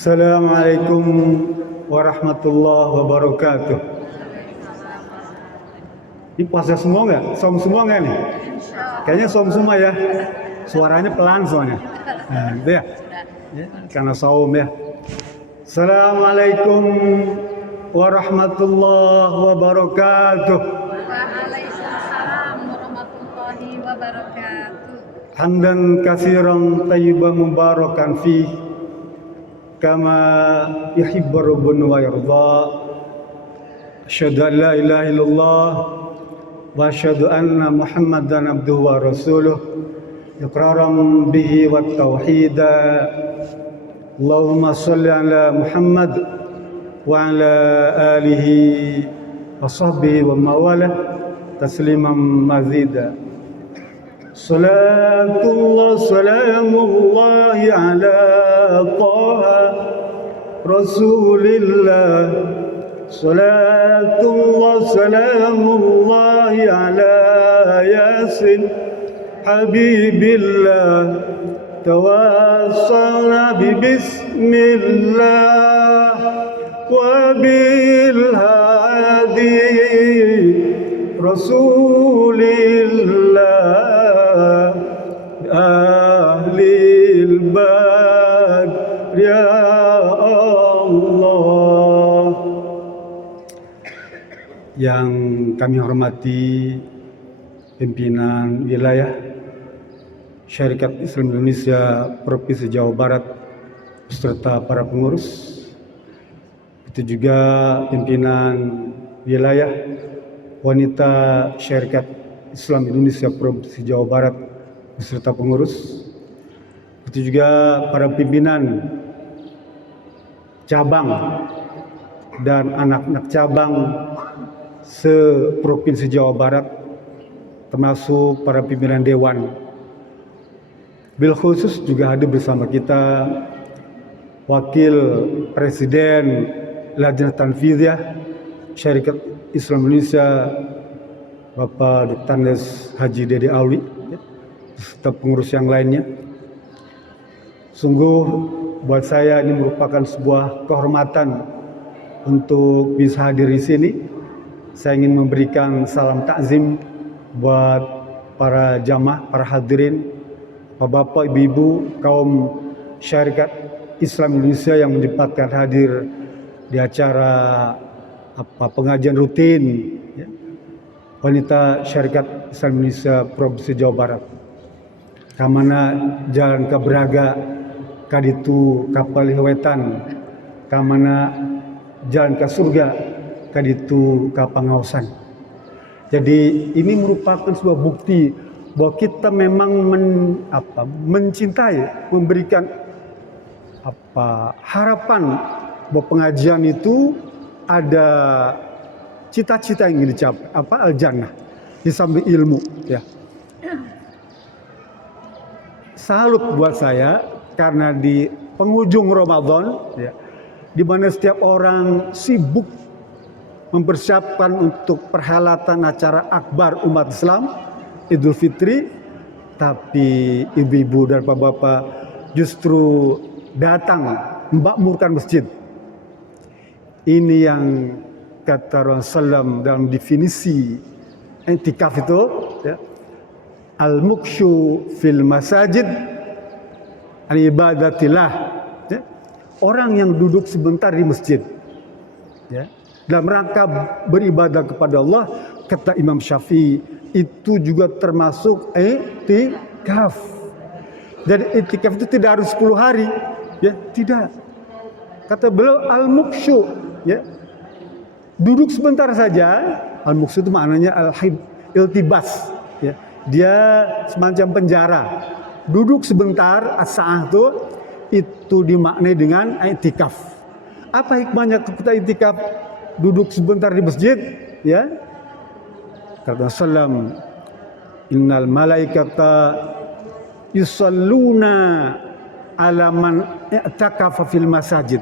Assalamualaikum warahmatullahi wabarakatuh. Ini puasa semua nggak? Som semua nggak nih? Kayaknya som semua ya. Suaranya pelan soalnya. Nah, gitu ya. Karena saum ya. Assalamualaikum warahmatullahi wabarakatuh. Waalaikumsalam warahmatullahi wabarakatuh. Hamdan katsiran thayyiban mubarakan fi kama yuhibbu rabbuna wa yarda. Asyhadu an la ilaha illallah wa asyhadu anna Muhammadan abduhu wa rasuluh iqraran bihi wat tauhida. Allahumma shalli ala Muhammad wa ala alihi wa sahbihi wa mawalah tasliman mazida. Salatullah salamullahi ala Taha Rasulillah. Salatullah salamullahi ala Yasin Habibillah. Tawassalna bismillah wa bil hadi Rasulillah ahlil badr ya Allah. Yang kami hormati pimpinan wilayah Syarikat Islam Indonesia Provinsi Jawa Barat beserta para pengurus, itu juga pimpinan wilayah wanita Syarikat Islam Indonesia Provinsi Jawa Barat beserta pengurus, itu juga para pimpinan cabang dan anak-anak cabang se-Provinsi Jawa Barat, termasuk para pimpinan dewan. Bil khusus juga hadir bersama kita Wakil Presiden Lajnah Tanfidiyah Syarikat Islam Indonesia Bapak Dr. Andes Haji Dede Alwi serta pengurus yang lainnya. Sungguh buat saya ini merupakan sebuah kehormatan untuk bisa hadir di sini. Saya ingin memberikan salam takzim buat para jamaah, para hadirin, Bapak, Ibu-ibu, kaum Syarikat Islam Indonesia yang menyempatkan hadir di acara pengajian rutin ya, wanita Syarikat Islam Indonesia Provinsi Jawa Barat. Kamana jalan ke Braga, kaditu kapal wetan, kamana jalan ke surga, kaditu ke Pangaosan. Jadi ini merupakan sebuah bukti bahwa kita memang mencintai, memberikan harapan bahwa pengajian itu ada cita-cita yang ingin dicapai, al-jannah di samping ilmu ya. Salut buat saya karena di penghujung Ramadan ya, di mana setiap orang sibuk mempersiapkan untuk perhelatan acara akbar umat Islam Idul Fitri, tapi ibu-ibu dan bapak-bapak justru datang memakmurkan masjid. Ini yang kata Rasulullah dalam definisi i'tikaf itu ya, al-mukshu fil masajid al-ibadatillah ya, orang yang duduk sebentar di masjid ya, dalam rangka beribadah kepada Allah. Kata Imam Syafi'i, itu juga termasuk i'tikaf. Jadi i'tikaf itu tidak harus 10 hari ya, tidak. Kata beliau al-mukshu ya, duduk sebentar saja. Al-mukshu itu maknanya al-iltibas ya, dia semacam penjara. Duduk sebentar, as-sa'ah itu dimaknai dengan i'tikaf. Apa hikmahnya kita i'tikaf duduk sebentar di masjid ya? Kata Rasulullah, innal malaikata yusalluna ala man i'takafa fil masajid.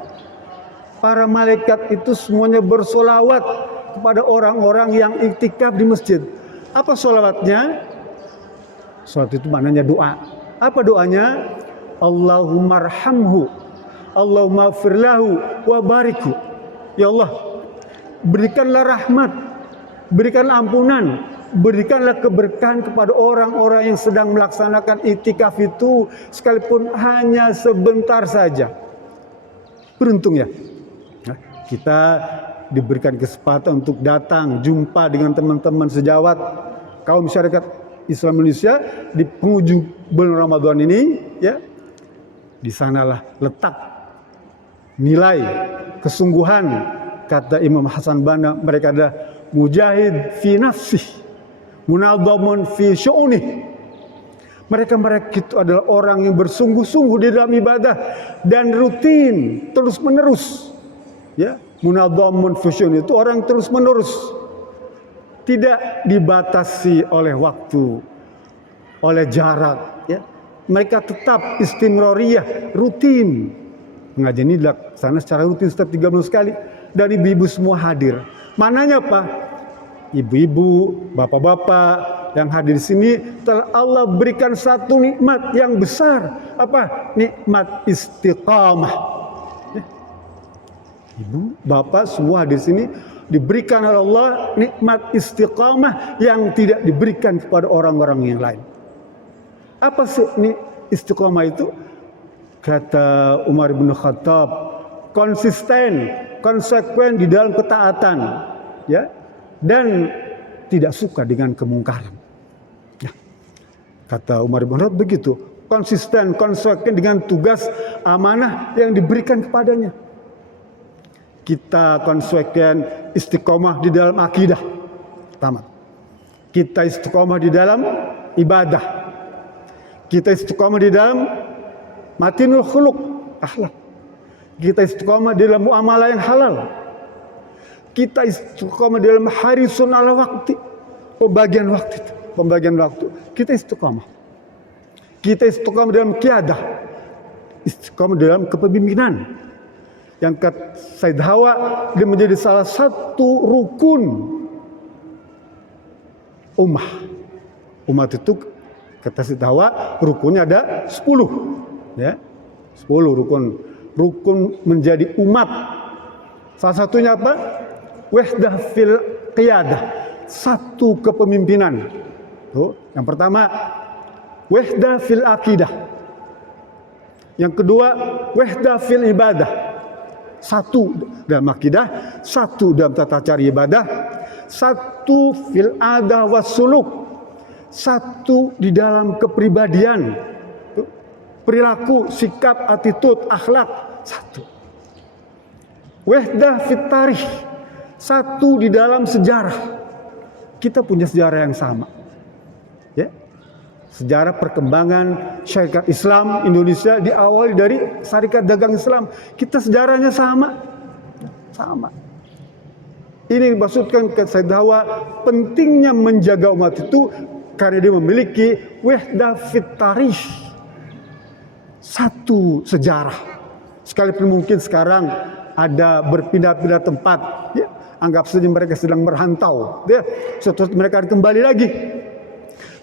Para malaikat itu semuanya bersolawat kepada orang-orang yang iktikaf di masjid. Apa solawatnya? Solawat itu maknanya doa. Apa doanya? Allahumma arhamhu, Allahumma firlahu wa bariku. Ya Allah, berikanlah rahmat, berikanlah ampunan, berikanlah keberkahan kepada orang-orang yang sedang melaksanakan iktikaf itu, sekalipun hanya sebentar saja. Beruntung ya, kita diberikan kesempatan untuk datang jumpa dengan teman-teman sejawat kaum masyarakat Islam Indonesia di penghujung bulan Ramadan ini, ya. Di sanalah letak nilai kesungguhan, kata Imam Hasan Banna, mereka adalah mujahid fi nafsih, munadhamun fi syu'unih. Mereka itu adalah orang yang bersungguh-sungguh di dalam ibadah dan rutin, terus-menerus. Ya, munadhamun fi syu'unih itu orang terus-menerus. Tidak dibatasi oleh waktu, oleh jarak, ya. Mereka tetap istimroriyah, rutin. Pengajian ini dilaksanakan secara rutin setiap 3 bulan sekali. Dan ibu-ibu semua hadir. Mananya apa? Ibu-ibu, bapak-bapak yang hadir di sini telah Allah berikan satu nikmat yang besar. Apa? Nikmat istiqamah. Ya. Ibu, bapak semua hadir di sini diberikan oleh Allah nikmat istiqamah yang tidak diberikan kepada orang-orang yang lain. Apa sih istiqamah itu? Kata Umar bin Khattab, konsisten, konsekuen di dalam ketaatan, ya, dan tidak suka dengan kemungkaran. Ya. Kata Umar bin Khattab begitu, konsisten, konsekuen dengan tugas amanah yang diberikan kepadanya. Kita konsekuen istiqomah di dalam akidah. Pertama, kita istiqomah di dalam ibadah. Kita istiqomah di dalam matinul khuluq, akhlak. Kita istiqomah di dalam muamalah yang halal. Kita istiqomah di dalam harisun ala waktu, pembagian waktu. Kita istiqomah. Kita istiqomah dalam qiyadah, istiqomah dalam kepemimpinan. Yang kata Said Hawa, dia menjadi salah satu rukun ummah. Umat itu kata Said Hawa rukunnya ada 10, ya, 10 rukun. Rukun menjadi umat. Salah satunya apa? Wahdah fil qiyadah, satu kepemimpinan. Tuh, yang pertama wahdah fil akidah. Yang kedua wahdah fil ibadah. Satu dalam akidah, satu dalam tata cara ibadah, satu fil adah was suluk, satu di dalam kepribadian, perilaku, sikap, attitude, akhlak, satu. Wahdah fit tarikh, satu di dalam sejarah. Kita punya sejarah yang sama, ya. Sejarah perkembangan syarikat Islam Indonesia diawali dari Syarikat Dagang Islam. Kita sejarahnya sama. Ini dimaksudkan ke Said Hawa, pentingnya menjaga umat itu karena dia memiliki wahdah fit tarikh, satu sejarah. Sekalipun mungkin sekarang ada berpindah-pindah tempat, ya, anggap saja mereka sedang merantau, ya, setelah mereka kembali lagi.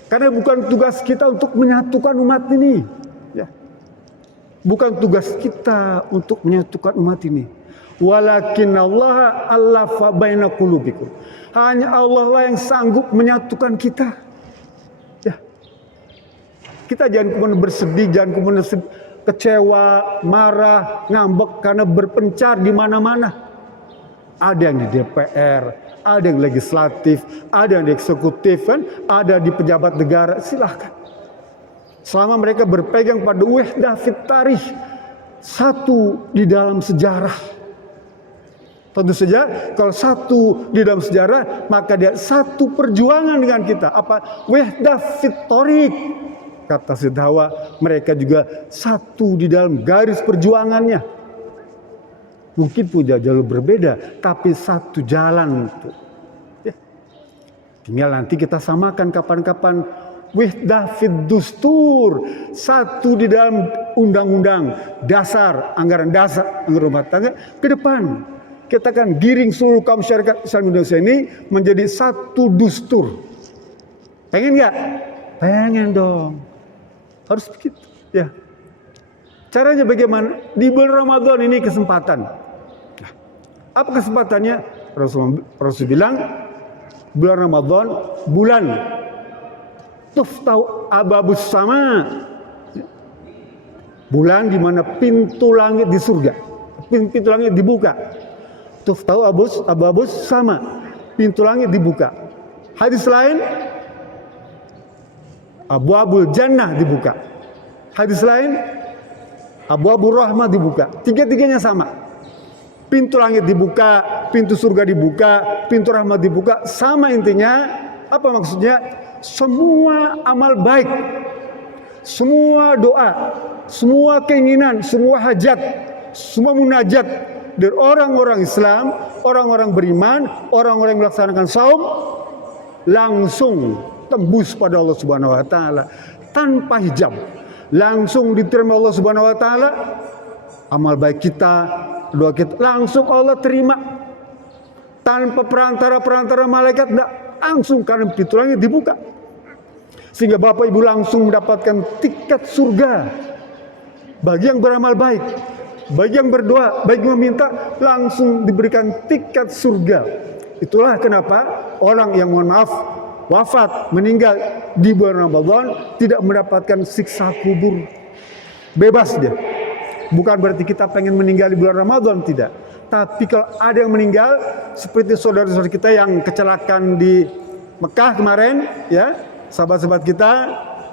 Karena bukan tugas kita untuk menyatukan umat ini, ya. Bukan tugas kita untuk menyatukan umat ini. Walakin Allah allafa baina qulubikum. Hanya Allah lah yang sanggup menyatukan kita. Ya. Kita jangan kemudian bersedih, jangan kemudian kecewa, marah, ngambek karena berpencar di mana-mana. Ada yang di DPR, ada yang legislatif, ada yang di eksekutif, kan? Ada di pejabat negara, silahkan. Selama mereka berpegang pada wahdah fit tarikh, satu di dalam sejarah. Tentu saja kalau satu di dalam sejarah, maka dia satu perjuangan dengan kita. Apa? Wahdah fit thoriq. Kata Said Hawa, mereka juga satu di dalam garis perjuangannya. Mungkin punya jalur berbeda, tapi satu jalan itu. Ya. Tinggal nanti kita samakan kapan-kapan. Wahdah fid dustur, satu di dalam undang-undang dasar, anggaran dasar, anggaran rumah tangga ke depan. Kita akan giring seluruh kaum masyarakat Islam Indonesia ini menjadi satu dustur. Pengen nggak? Pengen dong. Harus begitu. Ya. Caranya bagaimana? Di bulan Ramadan ini kesempatan. Nah, apa kesempatannya? Rasul bilang, bulan Ramadan, bulan tuftau ababus sama. Bulan di mana pintu langit di surga, pintu langit dibuka. Tuftau ababus sama, pintu langit dibuka. Hadis lain, abwabul jannah dibuka. Hadis lain, abwabur rahmah dibuka. Tiga-tiganya sama. Pintu langit dibuka, pintu surga dibuka, pintu rahmat dibuka. Sama intinya. Apa maksudnya? Semua amal baik, semua doa, semua keinginan, semua hajat, semua munajat dari orang-orang Islam, orang-orang beriman, orang-orang yang melaksanakan saum, langsung tembus pada Allah Subhanahu wa taala tanpa hijab. Langsung diterima Allah Subhanahu wa taala. Amal baik kita, doa kita langsung Allah terima. Tanpa perantara malaikat, enggak, langsung karena pintu langit dibuka. Sehingga Bapak Ibu langsung mendapatkan tiket surga. Bagi yang beramal baik, bagi yang berdoa, bagi yang meminta, langsung diberikan tiket surga. Itulah kenapa orang yang mohon maaf wafat, meninggal di bulan Ramadan tidak mendapatkan siksa kubur. Bebas dia. Bukan berarti kita pengen meninggal di bulan Ramadan, tidak. Tapi kalau ada yang meninggal seperti saudara-saudara kita yang kecelakaan di Mekah kemarin, ya, sahabat-sahabat kita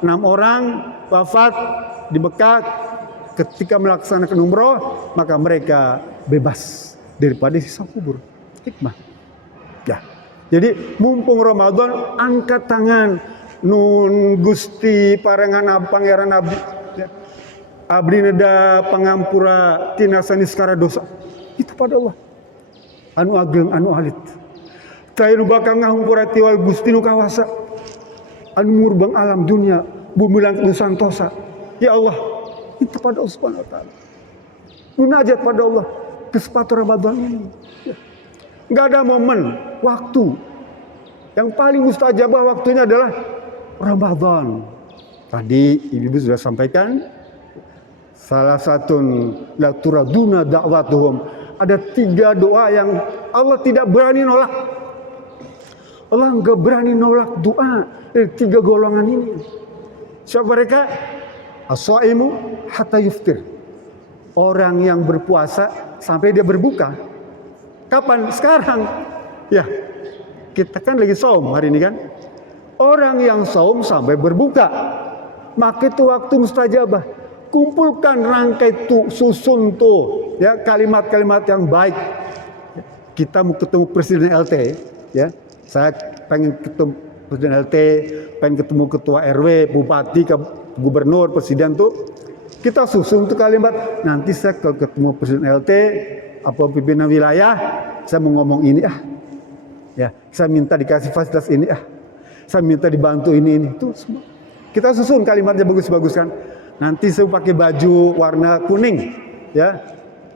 6 orang wafat di Mekah ketika melaksanakan umroh, maka mereka bebas daripada siksa kubur. Hikmah. Ya. Jadi mumpung Ramadan, angkat tangan nun Gusti parengan pangeran abdi abdi neda pangampura tinasani sekara dosa itu pada Allah anu ageng anu alit tayanu bakal ngahumpura tiwal Gusti nu kawasa anu murbang alam dunia bumi langit nusantosa. Ya Allah, itu pada Allah Subhanahu wa taala. Munajat pada Allah kesempatan Ramadan ini. Ya. Nggak ada momen, waktu. Yang paling mustajabah waktunya adalah Ramadan. Tadi Ibu sudah sampaikan, salah satu la turaduna da'watuhum. Ada 3 doa yang Allah tidak berani nolak. Allah nggak berani nolak doa dari 3 golongan ini. Siapa mereka? As-shaimu hatta yuftir. Orang yang berpuasa sampai dia berbuka. Kapan? Sekarang. Ya, kita kan lagi saum hari ini kan. Orang yang saum sampai berbuka, maka itu waktu mustajabah. Kumpulkan rangkai susun tuh, ya, kalimat-kalimat yang baik. Kita mau ketemu Presiden LT, ya. Saya pengen ketemu Presiden LT, pengen ketemu Ketua RW, Bupati, Gubernur, Presiden tuh. Kita susun tuh kalimat. Nanti saya kalau ketemu Presiden LT, apa pimpinan wilayah, saya mau ngomong ini ya, saya minta dikasih fasilitas ini saya minta dibantu ini itu semua. Kita susun kalimatnya bagus-bagus kan. Nanti saya pakai baju warna kuning, ya.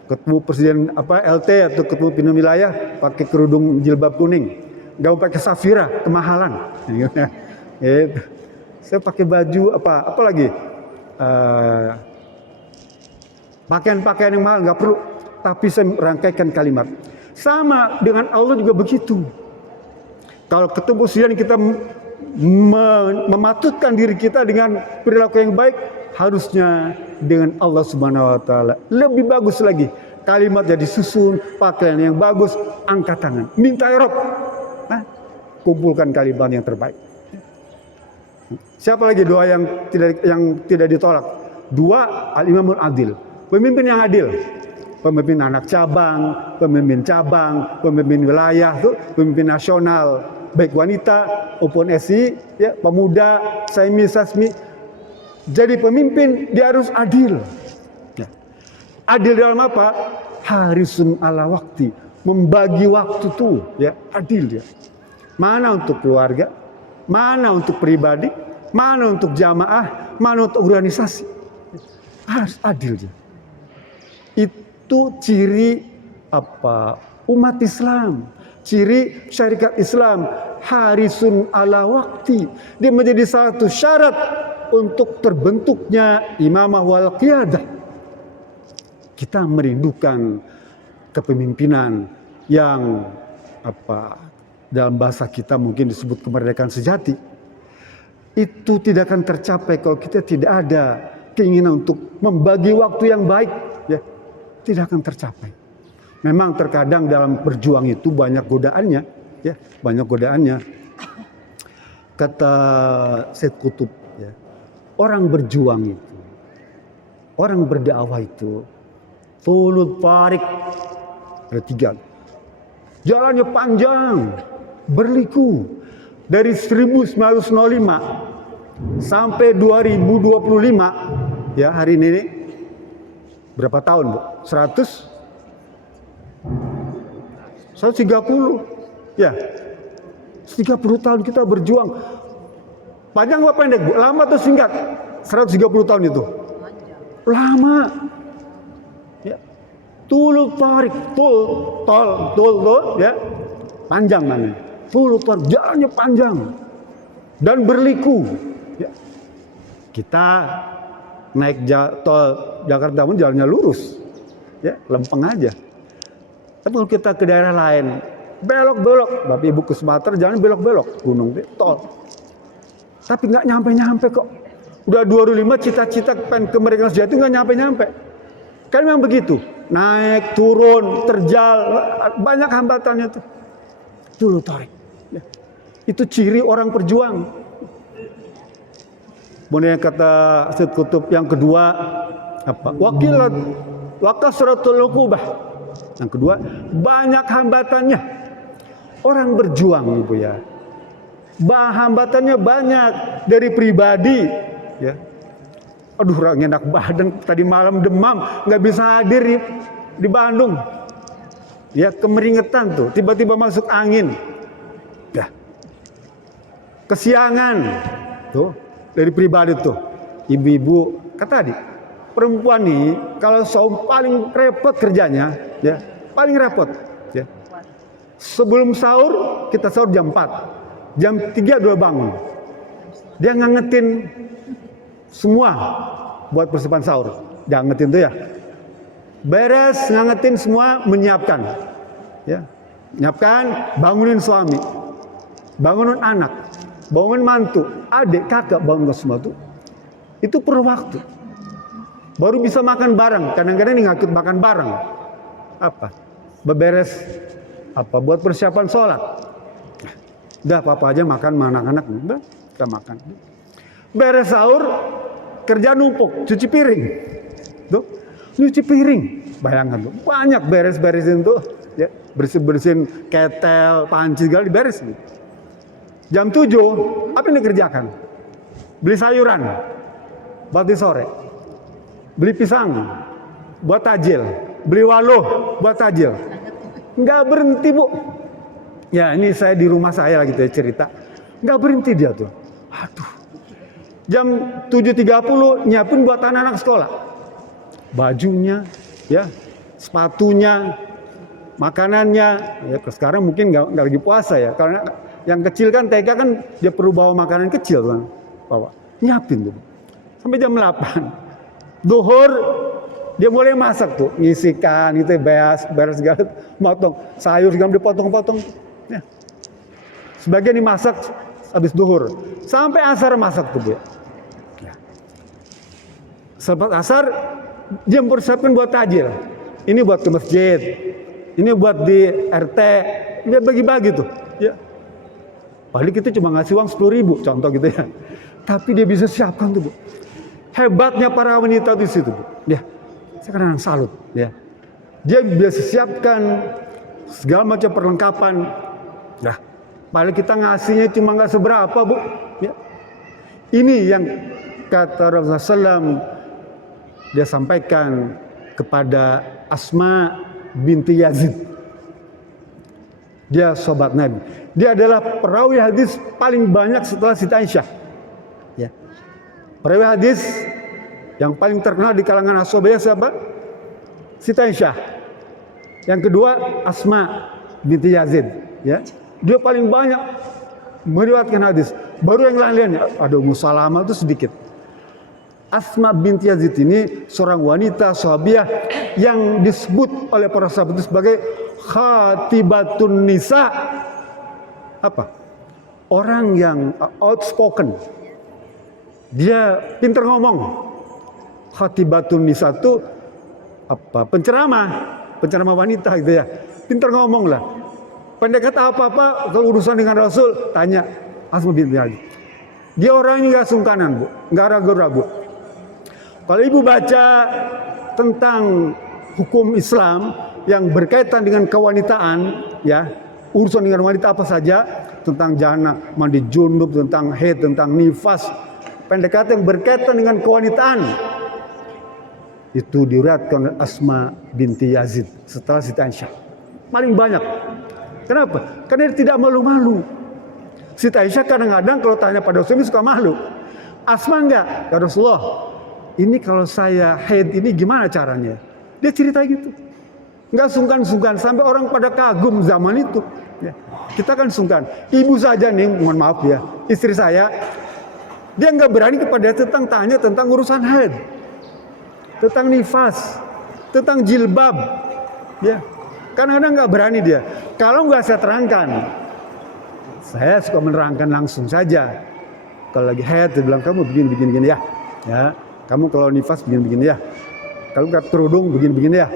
Ketemu Presiden LT atau ketemu pimpinan wilayah pakai kerudung jilbab kuning. Gak mau pakai safira, kemahalan. Gitu. Saya pakai baju apa lagi? Pakaian-pakaian yang mahal nggak perlu. Tapi saya rangkaikan kalimat. Sama dengan Allah juga begitu. Kalau ketemu Presiden kita mematutkan diri kita dengan perilaku yang baik, harusnya dengan Allah Subhanahu wa taala. Lebih bagus lagi. Kalimatnya disusun, pakaian yang bagus, angkat tangan, minta ya Rob. Kumpulkan kalimat yang terbaik. Siapa lagi doa yang tidak ditolak? 2, al-imamul adil. Pemimpin yang adil. Pemimpin anak cabang, pemimpin wilayah, pemimpin nasional, baik wanita maupun SI, ya, pemuda, saimi, sasmi. Jadi pemimpin dia harus adil. Ya. Adil dalam apa? Harisun ala waktu, membagi waktu tuh, ya, adil ya. Mana untuk keluarga, mana untuk pribadi, mana untuk jamaah, mana untuk organisasi. Harus adil ya. Itu ciri umat Islam, ciri syarikat Islam, harisun ala waktu. Dia menjadi satu syarat untuk terbentuknya imamah wal qiyadah. kita merindukan kepemimpinan yang dalam bahasa kita mungkin disebut kemerdekaan sejati. Itu tidak akan tercapai kalau kita tidak ada keinginan untuk membagi waktu yang baik, ya. Tidak akan tercapai. Memang terkadang dalam berjuang itu banyak godaannya, ya, banyak godaannya. Kata Syed Qutb, ya, orang berjuang itu, orang berdakwah itu, tulul tarik, ada 3. Jalannya panjang, berliku. Dari 1905 sampai 2025, ya hari ini berapa tahun, Bu? 130, ya. 30 tahun kita berjuang. Panjang apa pendek, Bu? Lama atau singkat? 130 tahun itu. Lama. Ya. Tulul tarik, tol, ya. Panjang namanya. Tulul tarik, jalannya panjang dan berliku. Ya. Kita naik tol Jakarta pun jalannya lurus, ya, lempeng aja. Tapi kalau kita ke daerah lain, belok-belok, Bapak Ibu ke Sumatera jalan belok-belok, gunung, tol. Tapi nggak nyampe-nyampe kok. Udah 2005 cita-cita pengen kemerdekaan sejati nggak nyampe-nyampe. Kan memang begitu, naik, turun, terjal, banyak hambatannya tuh. Dulu tarik. Ya. Itu ciri orang perjuang. Kemudian kata Syed Qutb yang kedua apa? Wakasratul uqubah. Yang kedua, banyak hambatannya. Orang berjuang, Ibu ya. Hambatannya banyak dari pribadi, ya. Aduh, orang enak badan tadi malam demam, nggak bisa hadir di Bandung. Ya, kemeringetan tuh, tiba-tiba masuk angin. Ya. Kesiangan. Tuh, dari pribadi tuh. Ibu-ibu, kata tadi, perempuan nih kalau saum paling repot kerjanya, ya, paling repot, ya. Sebelum sahur, kita sahur jam 4. Jam 3 udah bangun. Dia ngangetin semua buat persiapan sahur. Dia ngangetin tuh ya. Beres ngangetin semua, menyiapkan. Ya. Nyiapkan, bangunin suami. Bangunin anak. Bangunin mantu, adik, kakak, bangun semua tuh. Itu perlu waktu. Baru bisa makan bareng. Kadang-kadang ngikut makan bareng. Apa? Beberes apa buat persiapan sholat. Udah papa aja makan sama anak-anak. Udah, kita makan. Beres sahur, kerja numpuk, cuci piring. Tuh, cuci piring. Bayangkan tuh, banyak beres-beresin tuh. Ya, bersihin ketel, panci, segala diberesin. Jam 7, apa yang dikerjakan? Beli sayuran buat di sore. Beli pisang buat tajil. Beli waluh buat tajil. Nggak berhenti, Bu. Ya, ini saya di rumah saya lagi gitu ya cerita. Nggak berhenti dia tuh. Aduh. Jam 7.30 nyiapin buat anak-anak sekolah. Bajunya, ya, sepatunya, makanannya. Ya, sekarang mungkin nggak lagi puasa ya. Karena yang kecil kan TK kan dia perlu bawa makanan kecil kan. Bawa. Nyiapin tuh. Sampai jam 8. Duhur dia mulai masak tuh, ngisikan gitu, beres segala, motong sayur segala dipotong-potong. Ya. Sebagian dimasak habis duhur. Sampai asar masak tuh, Bu. Ya. Selepas asar dia mempersiapkan buat tajil. Ini buat ke masjid. Ini buat di RT. Dia bagi-bagi tuh, ya. Padahal kita cuma ngasih uang 10.000 contoh gitu ya. Tapi dia bisa siapkan tuh, Bu. Hebatnya para wanita di situ, Bu. Ya. Saya kadang salut, ya. Dia bisa siapkan segala macam perlengkapan. Nah, padahal kita ngasihnya cuma nggak seberapa, Bu. Ya. Ini yang kata Rasulullah SAW dia sampaikan kepada Asma binti Yazid. Dia sahabat Nabi. Dia adalah perawi hadis paling banyak setelah Siti Aisyah. Ya. Perawi hadis yang paling terkenal di kalangan ashabiyah siapa? Siti Aisyah. Yang kedua Asma binti Yazid. Ya. Dia paling banyak meriwayatkan hadis. Baru yang lain-lainnya. Ada Ummu Salamah itu sedikit. Asma binti Yazid ini seorang wanita sahabiah yang disebut oleh para sahabat itu sebagai khatibatun nisa. Apa? Orang yang outspoken. Dia pintar ngomong. Khatibatun nisa itu apa? Penceramah wanita gitu ya. Pintar ngomong lah. Pendek kata apa-apa kalau urusan dengan Rasul tanya Asma binti Yazid. Dia orangnya nggak sungkanan, Bu, nggak ragu-ragu. Kalau ibu baca tentang hukum Islam yang berkaitan dengan kewanitaan, ya, urusan dengan wanita apa saja, tentang jana, mandi junub, tentang haid, tentang nifas, pendekatan yang berkaitan dengan kewanitaan, itu diuriatkan oleh Asma binti Yazid setelah Siti Aisyah. Paling banyak. Kenapa? Karena dia tidak malu-malu. Siti Aisyah kadang-kadang kalau tanya pada Rasulullah suka malu. Asma enggak, ya Rasulullah, ini kalau saya haid ini gimana caranya? Dia cerita gitu. Enggak sungkan-sungkan sampai orang pada kagum zaman itu. Ya. Kita kan sungkan. Ibu saja nih, mohon maaf ya, istri saya, dia enggak berani kepada tentang tanya tentang urusan haid, tentang nifas, tentang jilbab. Ya. Kadang-kadang enggak berani dia. Kalau enggak saya terangkan, saya suka menerangkan langsung saja. Kalau lagi haid, dia bilang kamu begini ya. Ya. Kamu kalau nifas begini-begini ya. Kalau pakai kerudung begini-begini ya.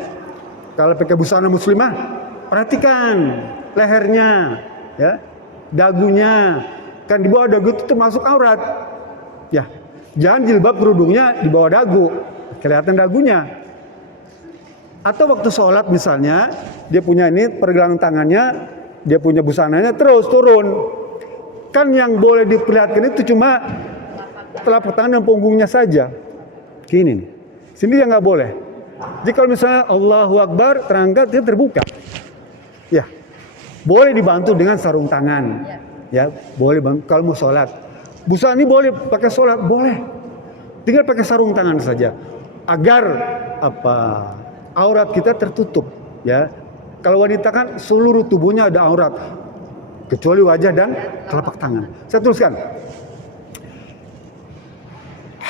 Kalau pakai busana muslimah, perhatikan lehernya, ya, dagunya. Kan di bawah dagu itu termasuk aurat. Ya, jangan jilbab kerudungnya di bawah dagu, kelihatan dagunya. Atau waktu sholat misalnya, dia punya ini pergelangan tangannya, dia punya busananya terus turun. Kan yang boleh diperlihatkan itu cuma telapak tangan dan punggungnya saja. Gini nih. Sini dia nggak boleh. Jadi kalau misalnya Allahu Akbar terangkat dia terbuka. Ya. Boleh dibantu dengan sarung tangan. Ya, boleh bantu kalau mau sholat. Busana ini boleh pakai sholat, boleh. Tinggal pakai sarung tangan saja. Agar apa? Aurat kita tertutup, ya. Kalau wanita kan seluruh tubuhnya ada aurat. Kecuali wajah dan telapak tangan. Saya tuliskan.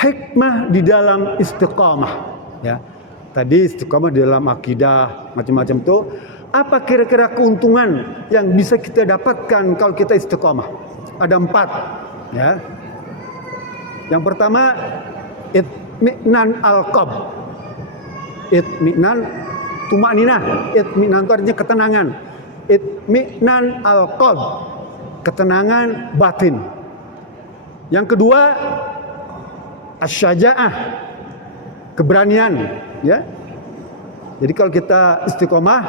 Hikmah di dalam istiqamah, ya. Tadi istiqamah di dalam akidah macam-macam itu. Apa kira-kira keuntungan yang bisa kita dapatkan kalau kita istiqamah? Ada 4, ya. Yang pertama, itminan al-qalb. Itminan tumakninah. Itminan itu artinya ketenangan. Itminan al-qalb, ketenangan batin. Yang kedua, asyaja'ah, keberanian, ya. Jadi kalau kita istiqomah,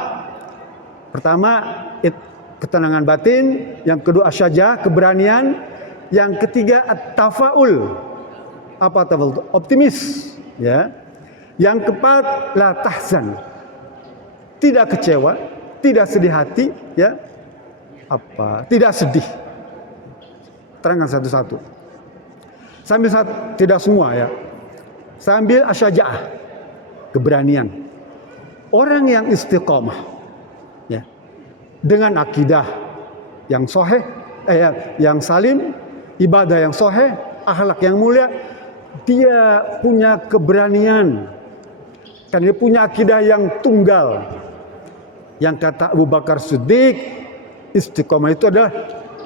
pertama ketenangan batin, yang kedua asyaja'ah, keberanian, yang ketiga at-tafaul. Apa tafaul? Optimis, ya. Yang keempat, la tahzan, tidak kecewa, tidak sedih hati, ya. Tidak sedih. Terangkan satu-satu. Sambil tidak semua ya. Sambil asyaja'ah, keberanian. Orang yang istiqomah, ya, dengan akidah yang sahih, yang salim, ibadah yang sahih, akhlak yang mulia, dia punya keberanian. Kan dia punya akidah yang tunggal. Yang kata Abu Bakar Siddiq, istiqomah itu adalah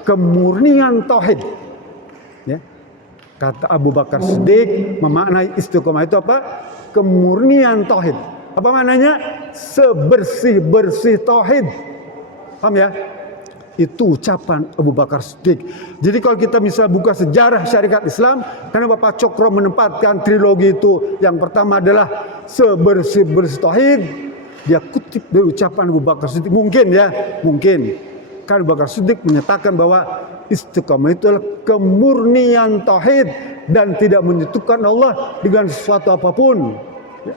kemurnian tauhid. Ya. Kata Abu Bakar Siddiq, memaknai istiqomah itu apa? Kemurnian tauhid. Apa maknanya? Sebersih-bersih tauhid. Paham ya? Itu ucapan Abu Bakar Siddiq. Jadi kalau kita bisa buka sejarah syariat Islam, karena Bapak Cokro menempatkan trilogi itu, yang pertama adalah sebersih-bersih tauhid. Dia kutip dari ucapan Abu Bakar Siddiq. Mungkin ya, mungkin. Karena Abu Bakar Siddiq menyatakan bahwa istiqamah itu adalah kemurnian tauhid dan tidak menyekutukan Allah dengan sesuatu apapun. Ya.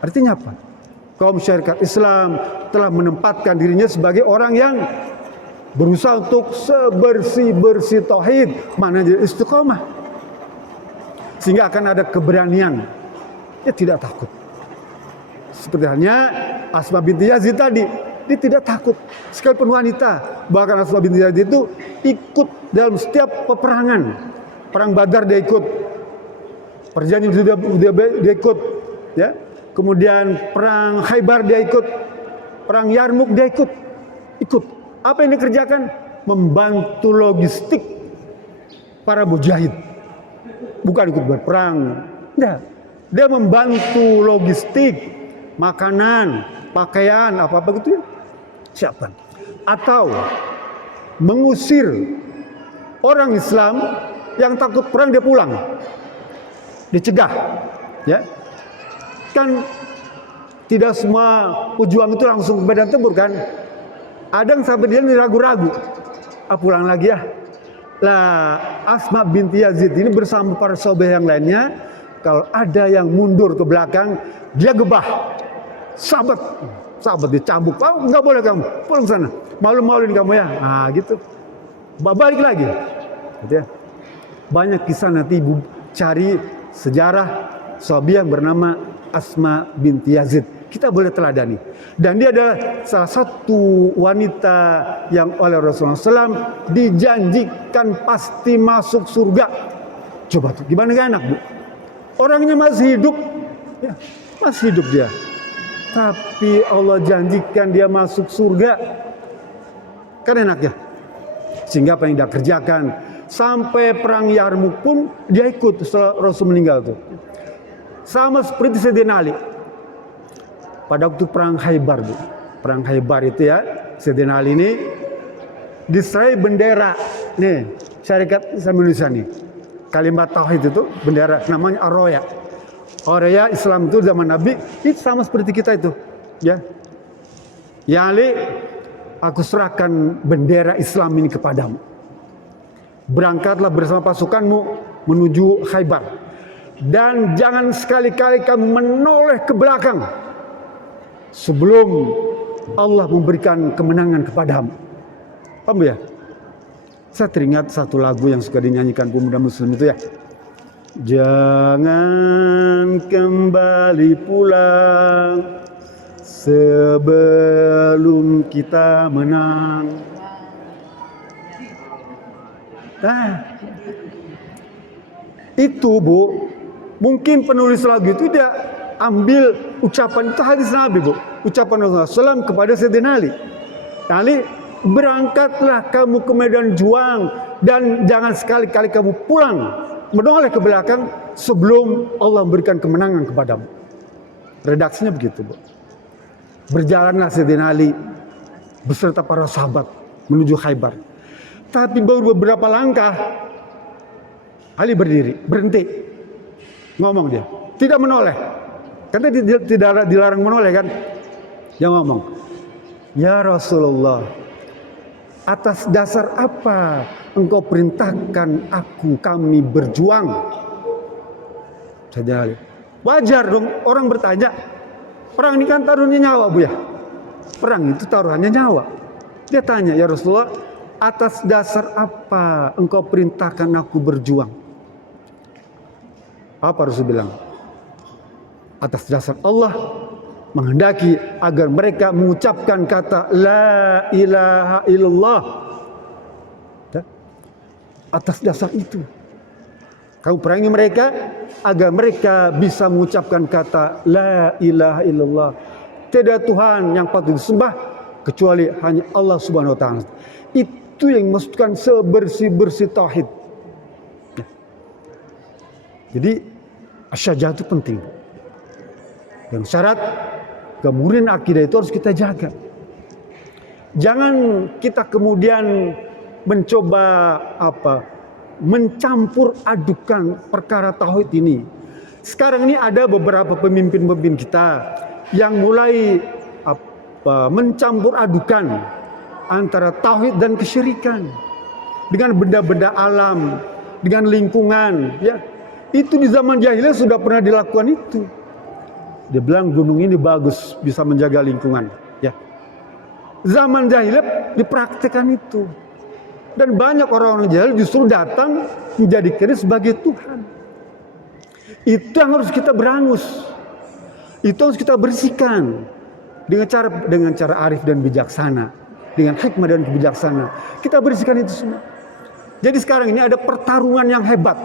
Artinya apa? Kaum syarikat Islam telah menempatkan dirinya sebagai orang yang berusaha untuk sebersih-bersih tauhid, maknanya istiqamah. Sehingga akan ada keberanian. Dia tidak takut. Seperti halnya Asma binti Yazid tadi. Dia tidak takut, sekalipun wanita. Bahkan Asma binti Yazid itu ikut dalam setiap peperangan. Perang Badar dia ikut. Perjanjian Hudaybiyah dia ikut, ya. Kemudian perang Khaybar dia ikut, perang Yarmuk dia ikut. Apa yang dikerjakan? Membantu logistik para mujahid. Bukan ikut berperang. Enggak. Dia membantu logistik, makanan, pakaian, apa-apa gitu ya. Siapkan. Atau mengusir orang Islam yang takut perang, dia pulang. Dicegah. Ya. Kan tidak semua pejuang itu langsung ke medan tempur kan. Ada yang sampai dia ragu-ragu. Pulang lagi ya. Lah, Asma binti Yazid ini bersama para sahabat yang lainnya, kalau ada yang mundur ke belakang, dia gebah. Sahabat dicambuk. Nggak boleh kamu, pulang sana. Malu-maluin kamu ya. Nah gitu. Balik lagi. Gitu ya. Banyak kisah nanti ibu cari sejarah sahabat yang bernama Asma binti Yazid. Kita boleh teladani. Dan dia adalah salah satu wanita yang oleh Rasulullah SAW dijanjikan pasti masuk surga. Coba tuh, gimana gak enak bu? Orangnya masih hidup, ya, masih hidup dia. Tapi Allah janjikan dia masuk surga. Kan enak ya? Sehingga apa yang dia kerjakan, sampai perang Yarmuk pun dia ikut setelah Rasul meninggal tuh. Sama seperti Sayyidina Ali. Pada waktu perang Khaybar, Bu. Perang Khaybar itu ya, Sayyidina Ali ini diserai bendera. Nih, Syarikat Islam Indonesia nih. Kalimat tauhid itu bendera namanya Ar-Roya. Ar-Roya Islam itu zaman Nabi itu sama seperti kita itu, ya. Ya Ali, aku serahkan bendera Islam ini kepadamu. Berangkatlah bersama pasukanmu menuju Khaybar. Dan jangan sekali-kali kamu menoleh ke belakang sebelum Allah memberikan kemenangan kepadamu. Paham ya? Saya teringat satu lagu yang suka dinyanyikan pemuda muslim itu ya. Jangan kembali pulang sebelum kita menang. Nah, itu Bu, mungkin penulis lagu itu dia ambil ucapan itu hadis Nabi Bu, ucapan Rasulullah SAW kepada Sayyidina Ali. Ali, berangkatlah kamu ke medan juang dan jangan sekali-kali kamu pulang menoleh ke belakang sebelum Allah memberikan kemenangan kepadamu. Redaksinya begitu Bu. Berjalanlah Sayyidina Ali beserta para sahabat menuju Khaybar. Tapi baru beberapa langkah Ali berdiri, berhenti. Ngomong dia, tidak menoleh. Karena tidak dilarang menoleh kan. Dia ngomong, ya Rasulullah, atas dasar apa engkau perintahkan kami berjuang? Saja wajar dong orang bertanya. Perang ini kan taruhannya nyawa Bu ya. Perang itu taruhannya nyawa. Dia tanya, ya Rasulullah, atas dasar apa engkau perintahkan aku berjuang? Apa Rasul bilang? Atas dasar Allah menghendaki agar mereka mengucapkan kata La ilaha illallah. Atas dasar itu kamu perangi mereka agar mereka bisa mengucapkan kata La ilaha illallah. Tidak Tuhan yang patut disembah kecuali hanya Allah Subhanahu wa taala. Itu yang maksudkan sebersih-bersih tauhid. Jadi asyajah itu penting. Dan syarat kemurnian akidah itu harus kita jaga. Jangan kita kemudian mencoba mencampur adukan perkara tauhid ini. Sekarang ini ada beberapa pemimpin-pemimpin kita yang mulai mencampur adukan antara tauhid dan kesyirikan dengan benda-benda alam, dengan lingkungan, ya. Itu di zaman jahiliyah sudah pernah dilakukan itu. Dia bilang gunung ini bagus, bisa menjaga lingkungan, ya. Zaman jahiliyah dipraktikkan itu. Dan banyak orang-orang jahil justru datang menjadikannya sebagai Tuhan. Itu yang harus kita berangus. Itu harus kita bersihkan dengan cara arif dan bijaksana, dengan hikmah dan kebijaksanaan. Kita bersihkan itu semua. Jadi sekarang ini ada pertarungan yang hebat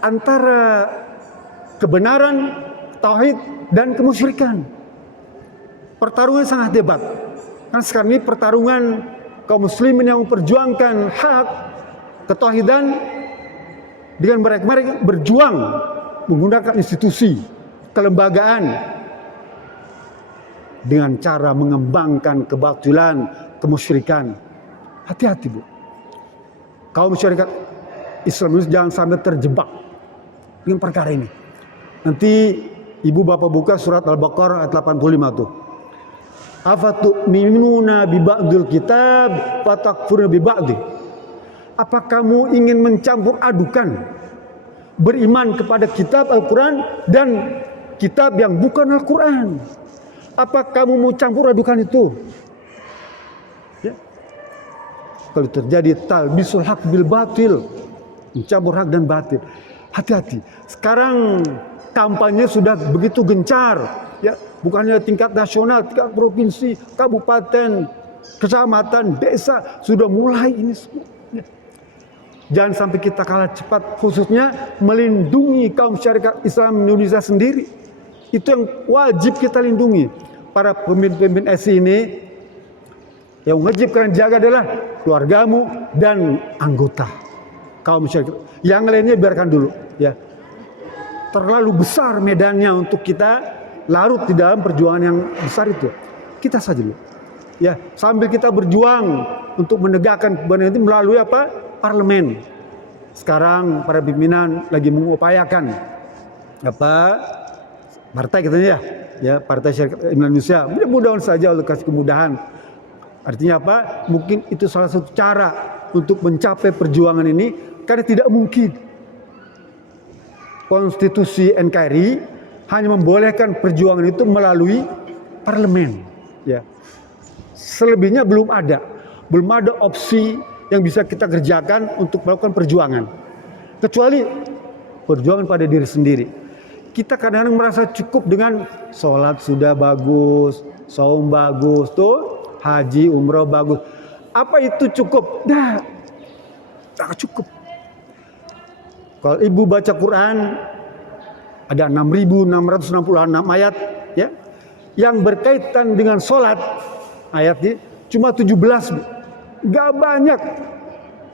antara kebenaran, tauhid, dan kemusyrikan. Pertarungan sangat hebat. Karena sekarang ini pertarungan kaum muslimin yang memperjuangkan hak ketauhidan dengan mereka berjuang menggunakan institusi, kelembagaan dengan cara mengembangkan kebatilan, kemusyrikan. Hati-hati, Bu. Kaum masyarakat Islam ini jangan sampai terjebak dengan perkara ini. Nanti ibu bapak buka surat Al-Baqarah ayat 85 tuh. Afatu'minuna bi ba'dil kitab wa takfuruna bi ba'di. Apa kamu ingin mencampur adukan beriman kepada kitab Al-Quran dan kitab yang bukan Al-Quran? Apa kamu mau campur adukan itu? Ya. Kalau terjadi talbisul haq bil batil, mencampur hak dan batil. Hati-hati. Sekarang kampanye sudah begitu gencar, ya, bukannya tingkat nasional, tingkat provinsi, kabupaten, kecamatan, desa sudah mulai ini semua. Ya. Jangan sampai kita kalah cepat, khususnya melindungi kaum syarikat Islam Indonesia sendiri. Itu yang wajib kita lindungi. Para pemimpin SI ini yang wajib kalian jaga adalah keluargamu dan anggota kaum syarikat. Yang lainnya biarkan dulu, ya. Terlalu besar medannya untuk kita larut di dalam perjuangan yang besar itu. Kita saja dulu. Ya, sambil kita berjuang untuk menegakkan kebenaran itu melalui apa? Parlemen. Sekarang para pimpinan lagi mengupayakan apa? Partai katanya ya, Partai Syarikat Indonesia. Mudah-mudahan saja Allah kasih kemudahan. Artinya apa? Mungkin itu salah satu cara untuk mencapai perjuangan ini, karena tidak mungkin konstitusi NKRI hanya membolehkan perjuangan itu melalui parlemen, ya. Selebihnya belum ada opsi yang bisa kita kerjakan untuk melakukan perjuangan, kecuali perjuangan pada diri sendiri. Kita kadang-kadang merasa cukup dengan sholat sudah bagus, saum bagus, tuh haji umroh bagus. Apa itu cukup? Dah, tak cukup. Kalau ibu baca Quran ada 6.666 ayat, ya, yang berkaitan dengan sholat, ayatnya cuma 17. Gak banyak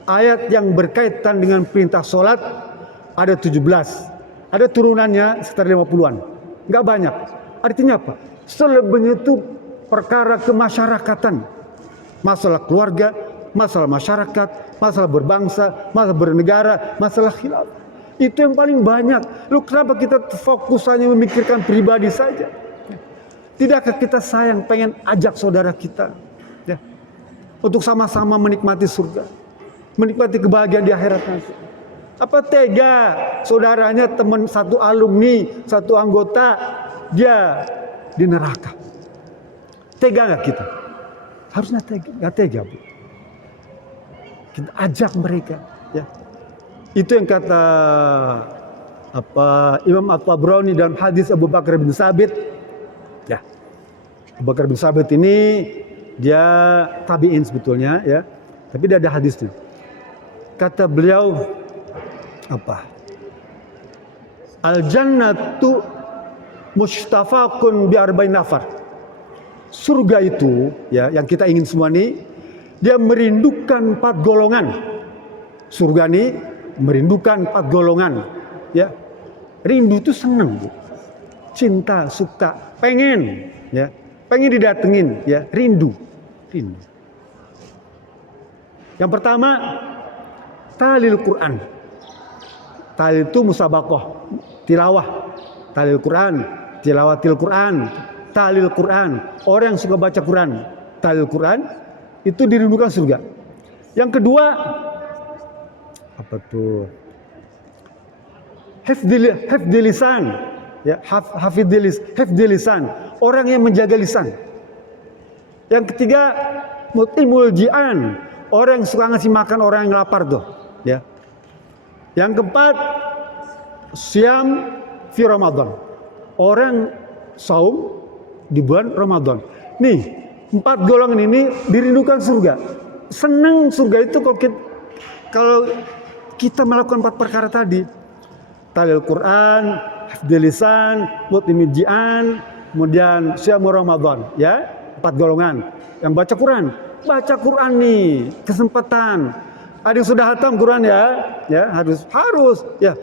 ayat yang berkaitan dengan perintah sholat, ada 17. Ada turunannya sekitar 50-an. Gak banyak. Artinya apa? Selebihnya itu perkara kemasyarakatan. Masalah keluarga, masalah masyarakat, masalah berbangsa, masalah bernegara, masalah khilaf. Itu yang paling banyak. Lalu kenapa kita fokus hanya memikirkan pribadi saja? Tidakkah kita sayang, pengen ajak saudara kita, ya, untuk sama-sama menikmati surga, menikmati kebahagiaan di akhirat nanti? Apa tega saudaranya, teman satu alumni, satu anggota, dia di neraka? Tega nggak kita? Harusnya tega, nggak tega, Bu. Kita ajak mereka, ya. Itu yang kata Imam At-Tabrani dalam hadis Abu Bakar bin Sabit. Ya, Abu Bakar bin Sabit ini dia tabi'in sebetulnya, ya. Tapi dia ada hadisnya. Kata beliau Al-jannatu mustafaqun bi arba'in nafar. Surga itu, ya, yang kita ingin semua ini, dia merindukan 4 golongan. Surga ini merindukan 4 golongan, ya. Rindu itu senang, Bu. Cinta, suka, pengen, ya. Pengen didatengin, ya, rindu. Yang pertama, talil Quran. Talil itu musabaqah, tilawah. Talil Quran, tilawatil Quran, talil Quran. Orang yang suka baca Quran, talil Quran, itu dirindukan surga. Yang kedua, apa tuh? Hifdzil lisan, ya, hifdzil lisan. Orang yang menjaga lisan. Yang ketiga, mutimul ji'an. Orang yang suka ngasih makan orang yang lapar tuh, ya. Yang keempat, siam fi Ramadan. Orang saum di bulan Ramadan. Nih, 4 golongan ini dirindukan surga. Senang surga itu kalau kita melakukan 4 perkara tadi. Talil Quran, hifdzul lisan, mutmim ji'an, kemudian siam Ramadan, ya. 4 golongan. Yang baca Quran. Baca Quran nih, kesempatan. Ada yang sudah hatam Quran ya harus ya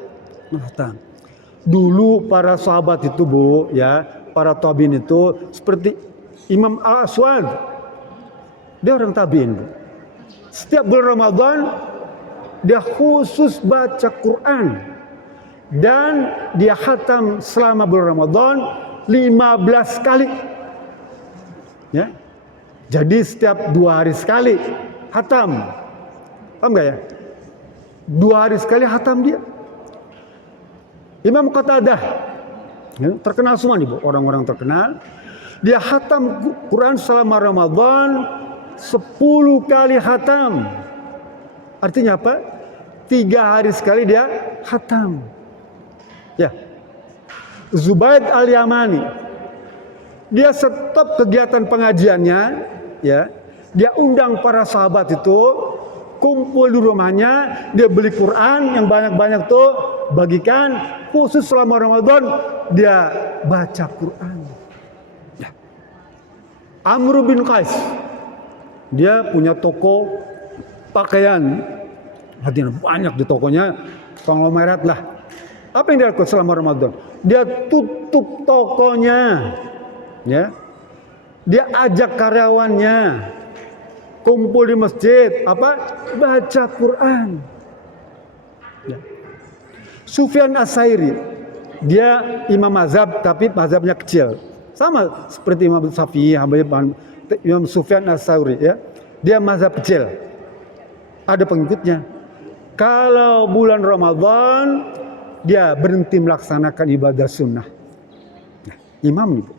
hatam. Dulu para sahabat itu Bu, ya, para tabiin itu seperti Imam Al-Aswad. Dia orang tabiin Bu. Setiap bulan Ramadan dia khusus baca Quran dan dia khatam selama bulan Ramadan 15 kali. Ya. Jadi setiap 2 hari sekali khatam. Paham enggak ya? 2 hari sekali khatam dia. Imam Qatadah, ya, terkenal semua nih Bu, orang-orang terkenal. Dia khatam Quran selama Ramadan 10 kali khatam. Artinya apa? 3 hari sekali dia khatam. Ya. Zubaid Al-Yamani, dia stop kegiatan pengajiannya, ya. Dia undang para sahabat itu kumpul di rumahnya, dia beli Quran yang banyak-banyak tuh, bagikan, khusus selama Ramadan dia baca Quran. Ya. Amr bin Qais, dia punya toko pakaian, artinya banyak di tokonya, konglomerat lah. Apa yang dia lakukan selama Ramadan? Dia tutup tokonya, ya. Dia ajak karyawannya kumpul di masjid, baca Quran. Ya. Sufyan As-Tsauri, dia imam mazhab tapi mazhabnya kecil, sama seperti Imam Syafi'i, Imam Sufyan As-Tsauri, ya. Dia mazhab kecil, ada pengikutnya. Kalau bulan Ramadan dia berhenti melaksanakan ibadah sunnah. Nah, imam nih Bu,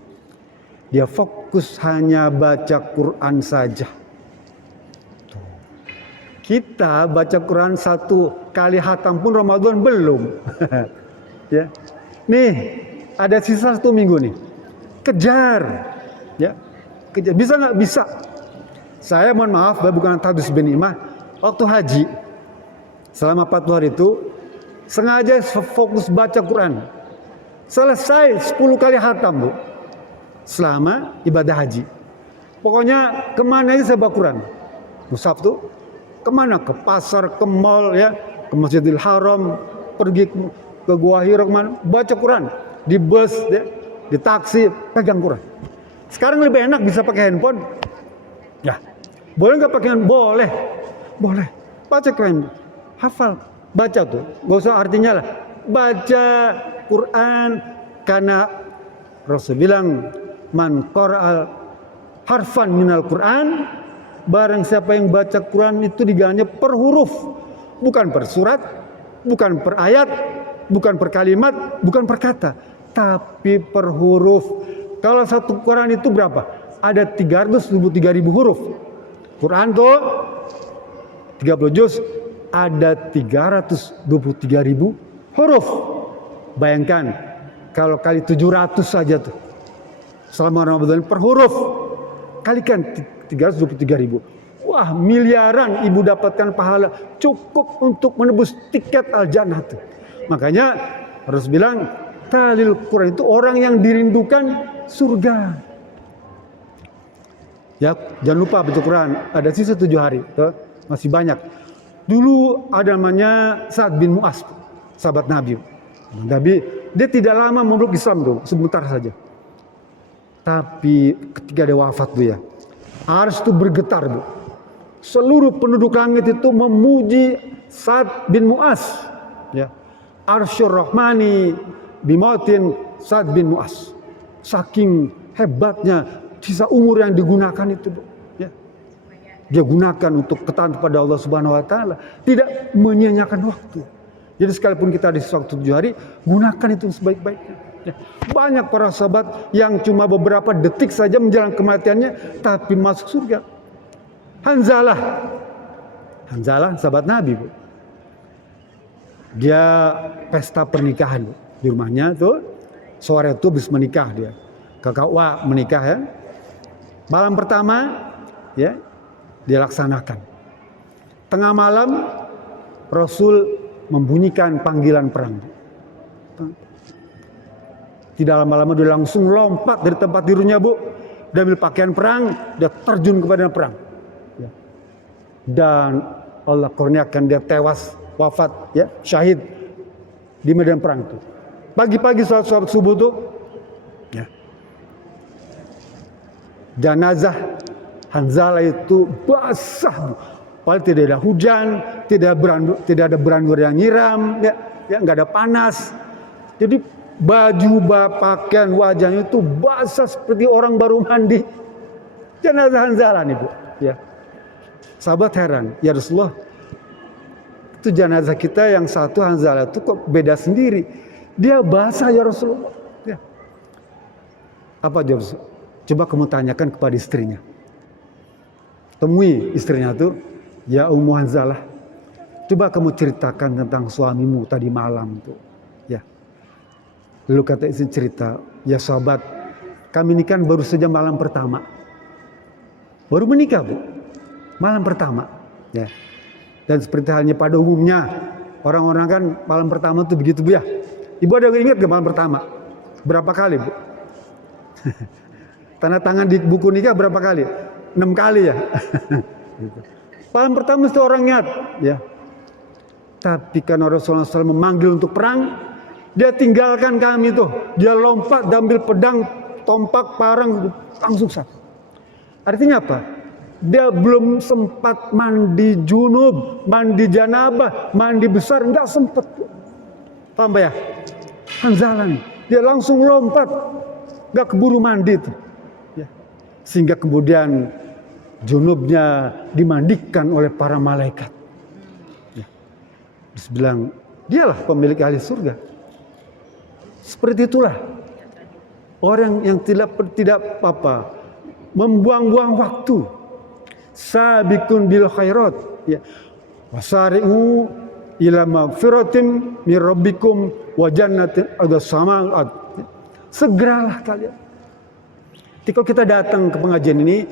dia fokus hanya baca Quran saja. Kita baca Quran 1 kali khatam pun Ramadan belum. Ya. Nih, ada sisa 1 minggu nih. Kejar. Ya. Kejar. Bisa nggak? Bisa. Saya mohon maaf, bukan tadus bin imah. Waktu haji, selama 40 hari itu, sengaja fokus baca Quran. Selesai 10 kali khatam Bu. Selama ibadah haji. Pokoknya kemana aja saya baca Quran. Mushaf tuh kemana? Ke pasar, ke mall, ya, ke Masjidil Haram, pergi ke Gua Hira, kemana? Baca Quran. Di bus, ya, di taksi, pegang Quran. Sekarang lebih enak bisa pakai handphone. Ya, boleh nggak pakai handphone? Boleh, boleh. Baca Quran, hafal, baca tuh. Gak usah artinya lah. Baca Quran karena Rasul bilang, man qara'al harfan minal Quran, barang siapa yang baca Quran itu digananya per huruf, bukan per surat, bukan per ayat, bukan per kalimat, bukan per kata, tapi per huruf. Kalau satu Quran itu berapa? Ada 323.000 huruf. Quran tuh 30 juz, ada 323.000 huruf. Bayangkan kalau kali 700 saja tuh selama Ramadan per huruf, kalikan 323.000. Wah, miliaran ibu dapatkan pahala, cukup untuk menebus tiket al-jannah tuh. Makanya harus bilang talil Quran itu orang yang dirindukan surga. Ya, jangan lupa baca Quran. Ada sisa 7 hari, tuh, masih banyak. Dulu ada namanya Sa'ad bin Mu'az, sahabat Nabi. Nabi, dia tidak lama memeluk Islam tuh, sebentar saja. Tapi ketika dia wafat tuh ya, ars itu bergetar Bu. Seluruh penduduk langit itu memuji Sa'ad bin Mu'az. Ya. Arsyur Rahmani bimautin Sa'ad bin Mu'az. Saking hebatnya sisa umur yang digunakan itu Bu. Ya. Dia gunakan untuk ketaatan kepada Allah Subhanahu wa taala, tidak menyia-nyiakan waktu. Jadi sekalipun kita di waktu 7 hari, gunakan itu sebaik-baiknya. Ya, banyak para sahabat yang cuma beberapa detik saja menjelang kematiannya tapi masuk surga. Hanzalah sahabat Nabi Bu. Dia pesta pernikahan Bu. Di rumahnya tuh sore itu habis menikah dia. Kakak Wa menikah ya. Malam pertama ya dia laksanakan. Tengah malam Rasul membunyikan panggilan perang. Tidak lama-lama dia langsung lompat dari tempat tidurnya, Bu. Dia ambil pakaian perang, dia terjun kepada perang. Ya. Dan Allah kurniakan dia tewas, wafat, ya, syahid di medan perang itu. Pagi-pagi sholat subuh tuh, ya, jenazah Hanzalah itu basah, Bu. Padahal tidak ada hujan, tidak ada brandur yang nyiram, ya, nggak ada panas. Jadi baju, pakaian, wajahnya itu basah seperti orang baru mandi. Jenazah Hanzalah nih, Bu. Ya. Sahabat heran, ya Rasulullah, itu jenazah kita yang satu Hanzalah itu kok beda sendiri. Dia basah ya Rasulullah. Ya. Apa jawab? Coba kamu tanyakan kepada istrinya. Temui istrinya tuh, ya Ummu Hanzalah. Coba kamu ceritakan tentang suamimu tadi malam tuh. Ya. Lalu kata istri cerita, ya sahabat, kami ini kan baru saja malam pertama. Baru menikah, Bu. Malam pertama. Ya. Dan seperti halnya pada umumnya, orang-orang kan malam pertama tuh begitu, Bu ya. Ibu ada ingat gak malam pertama? Berapa kali, Bu? Tanda tangan di buku nikah berapa kali? 6 kali ya. Gitu. Malam pertama itu orang ingat, ya. Tapi karena Rasulullah SAW memanggil untuk perang, dia tinggalkan kami tuh. Dia lompat, dia ambil pedang, tompak, parang, langsung satu. Artinya apa? Dia belum sempat mandi junub, mandi janabah, mandi besar, nggak sempat. Paham ya? Hanzalah nih, dia langsung lompat, nggak keburu mandi tuh. Ya. Sehingga kemudian junubnya dimandikan oleh para malaikat. Ya. Terus bilang, dialah pemilik ahli surga. Seperti itulah orang yang tidak membuang-buang waktu. Sabiqun bil khairat, ya. Wasari'u ila magfiratin min rabbikum wa jannatin ada sama'at. Segeralah kalian. Jadi kalau kita datang ke pengajian ini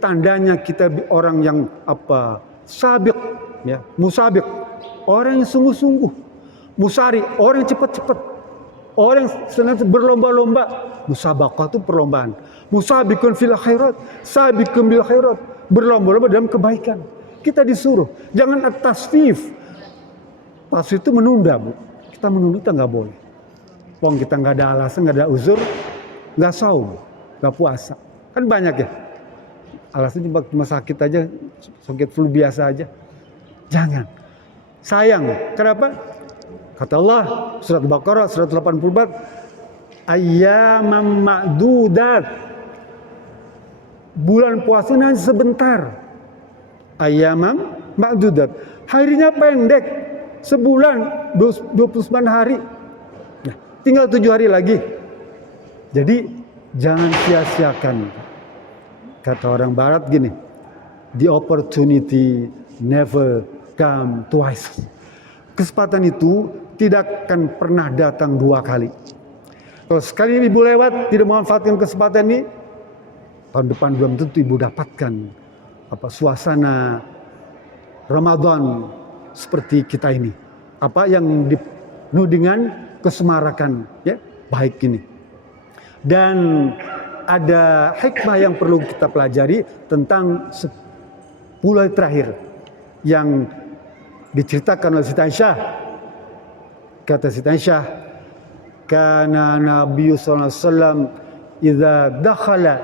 tandanya kita orang yang sabiq, ya, musabiq, orang yang sungguh-sungguh, musari, orang yang cepat-cepat, orang yang senantiasa berlomba-lomba. Musabaqah itu perlombaan. Musabiqun fil khairat, sabiqun bil khairat, berlomba-lomba dalam kebaikan. Kita disuruh jangan tasfif. Tasfif itu menunda, Bu. Kita menunda, kita nggak boleh. Wong kita nggak ada alasan, nggak ada uzur, nggak saum, nggak puasa. Kan banyak ya. Alasan cuma sakit aja, sakit flu biasa aja. Jangan. Sayang. Kenapa? Kata Allah, surat Al-Baqarah 184, ayyamam ma'dudat. Bulan puasa hanya sebentar. Ayyamam ma'dudat. Harinya pendek. Sebulan 29 hari. Nah, tinggal 7 hari lagi. Jadi jangan sia-siakan. Kata orang barat gini, the opportunity never come twice. Kesempatan itu tidak akan pernah datang 2 kali. Kalau sekali ibu lewat tidak memanfaatkan kesempatan ini, tahun depan belum tentu ibu dapatkan suasana Ramadan seperti kita ini. Apa yang dipenuhi dengan kesemarakan, ya, baik ini. Dan ada hikmah yang perlu kita pelajari tentang 10 hari terakhir yang diceritakan oleh Siti Aisyah. Kata Siti Aisyah, kana Nabi sallallahu alaihi wasallam idza dakhala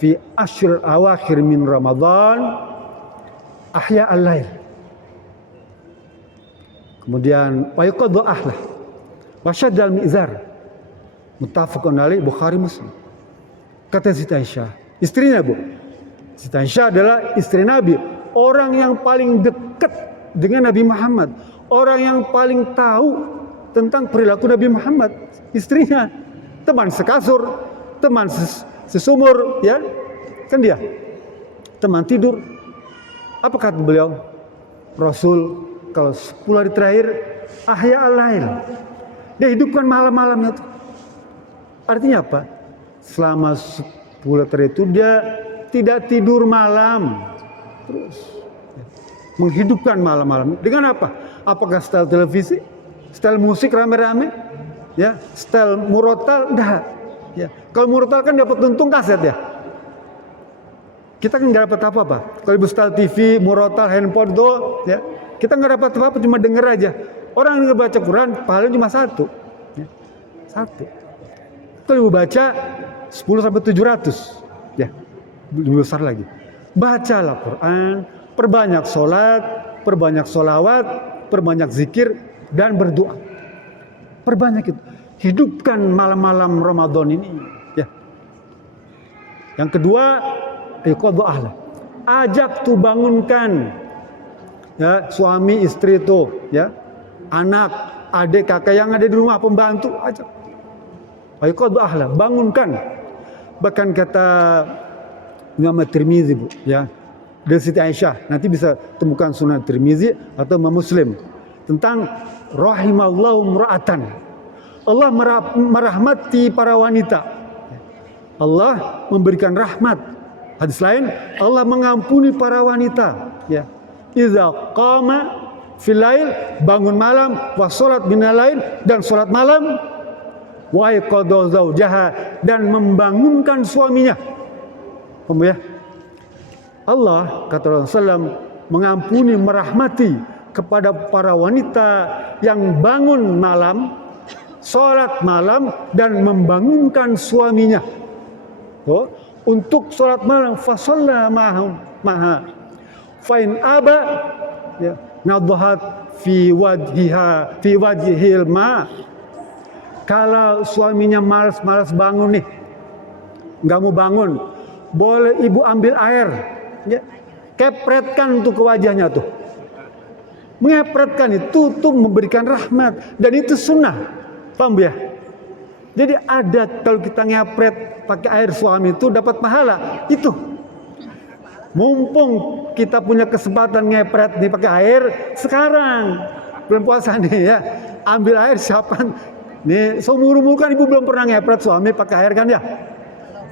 fi ashr awakhir min Ramadan ahya al-lail. Kemudian wa yaqadha ahlah wa shadda al-mizar. Muttafaqun alaih, Bukhari Muslim. Kata Siti Aisyah, istrinya, Bu. Siti Aisyah adalah istri Nabi, orang yang paling dekat dengan Nabi Muhammad, orang yang paling tahu tentang perilaku Nabi Muhammad. Istrinya, teman sekasur, teman sesumur, ya, kan dia, teman tidur. Apa kata beliau? Rasul kalau 10 hari terakhir ahya al-lail, dia hidupkan malam-malamnya itu. Artinya apa? Selama 10 hari itu dia tidak tidur malam, terus menghidupkan malam-malam. Dengan apa? Apakah setel televisi, setel musik rame-rame? ya, style murotal enggak. Ya. Kalau murotal kan dapat untung kaset ya. Kita kan nggak dapat apa-apa. Kalau ibu style TV, murotal, handphone tuh, ya, kita nggak dapat apa-apa, cuma denger aja. Orang yang baca Quran, pahalanya cuma satu. Ya. Satu. Kalau ibu baca 10 sampai 700, ya, lebih besar lagi. Bacalah Quran, perbanyak sholat, perbanyak sholawat, perbanyak zikir, dan berdoa. Perbanyak itu. Hidupkan malam-malam Ramadan ini. Ya. Yang kedua, iqadha ahla. Ajak tuh, bangunkan, ya, suami istri tuh, ya, anak, adik, kakak yang ada di rumah, pembantu, ajak. Iqadha ahla, bangunkan. Bahkan kata Imam Tirmizi, Bu, ya, dari Siti Aisyah, nanti bisa temukan Sunan Tirmizi atau Imam Muslim, tentang rahimallahu mra'atan. Allah merahmati para wanita. Allah memberikan rahmat. Hadis lain, Allah mengampuni para wanita. Ya. Idza qama fil lail, bangun malam, wa salat minal lail, dan salat malam, wa iqadha zaujaha, dan membangunkan suaminya. Kamu ya. Allah, kata Rasulullah SAW, mengampuni, merahmati kepada para wanita yang bangun malam, sholat malam, dan membangunkan suaminya. Tuh, untuk sholat malam, fasalla maha. Fa'in aba, ya, nadhat fi wajhil ma. Kalau suaminya malas bangun nih, nggak mau bangun, boleh ibu ambil air, ya, kepretkan tuh ke wajahnya tuh. Mengepretkan itu tuh memberikan rahmat, dan itu sunnah, paham ya? Jadi ada, kalau kita ngepret pakai air suami itu dapat pahala itu. Mumpung kita punya kesempatan ngepret nih pakai air sekarang, bulan puasa nih ya, ambil air siapan. Nih seumur-umur kan ibu belum pernah ngepret suami pakai air kan ya?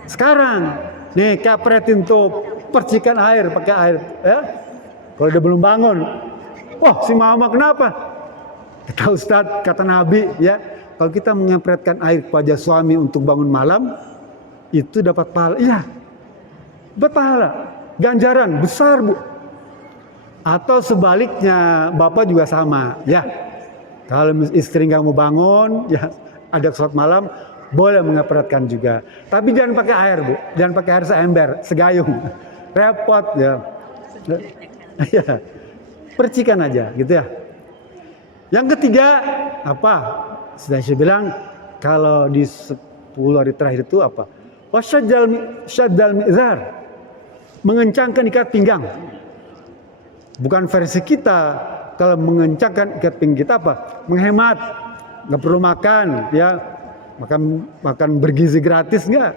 Sekarang nih kepretin tuh, percikan air pakai air, ya. Kalau dia belum bangun, wah si mama kenapa? Kata Ustadz, kata Nabi, ya, kalau kita mengepretkan air kepada suami untuk bangun malam, itu dapat pahala. Iya, dapat pahala, ganjaran besar, Bu. Atau sebaliknya, bapak juga sama, ya. Kalau istri nggak mau bangun, ya, ada sholat malam, boleh mengepretkan juga. Tapi jangan pakai air, Bu. Jangan pakai air seember, segayung. Repot, ya. Ya. Percikan aja, gitu ya. Yang ketiga, apa? Sudah saya bilang, kalau di 10 hari terakhir itu apa? Wasyaddal mi'zar. Mengencangkan ikat pinggang. Bukan versi kita, kalau mengencangkan ikat pinggang kita apa? Menghemat. Nggak perlu makan, ya. Makan bergizi gratis enggak,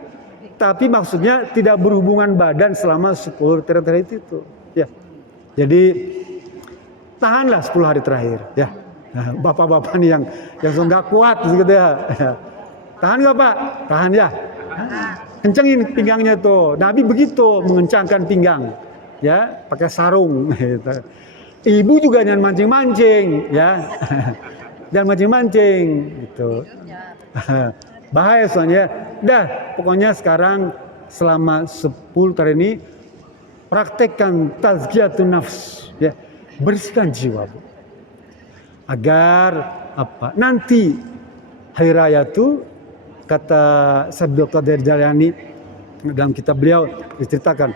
tapi maksudnya tidak berhubungan badan selama 10 hari terakhir itu, ya. Jadi tahanlah 10 hari terakhir, ya. Nah, bapak-bapak nih yang nggak kuat gitu ya. Tahan nggak Pak? Tahan ya. Kencengin pinggangnya tuh. Nabi begitu mengencangkan pinggang, ya, pakai sarung. Gitu. Ibu juga jangan mancing-mancing, ya. Jangan mancing-mancing, gitu. Bahaya soalnya. Dah, pokoknya sekarang selama 10 hari ini praktekkan tazkiyatun nafs, ya. Bersihkan jiwa, Bu. Agar apa? Nanti hari raya itu, kata Abdul Qadir Jailani dalam kitab beliau diceritakan,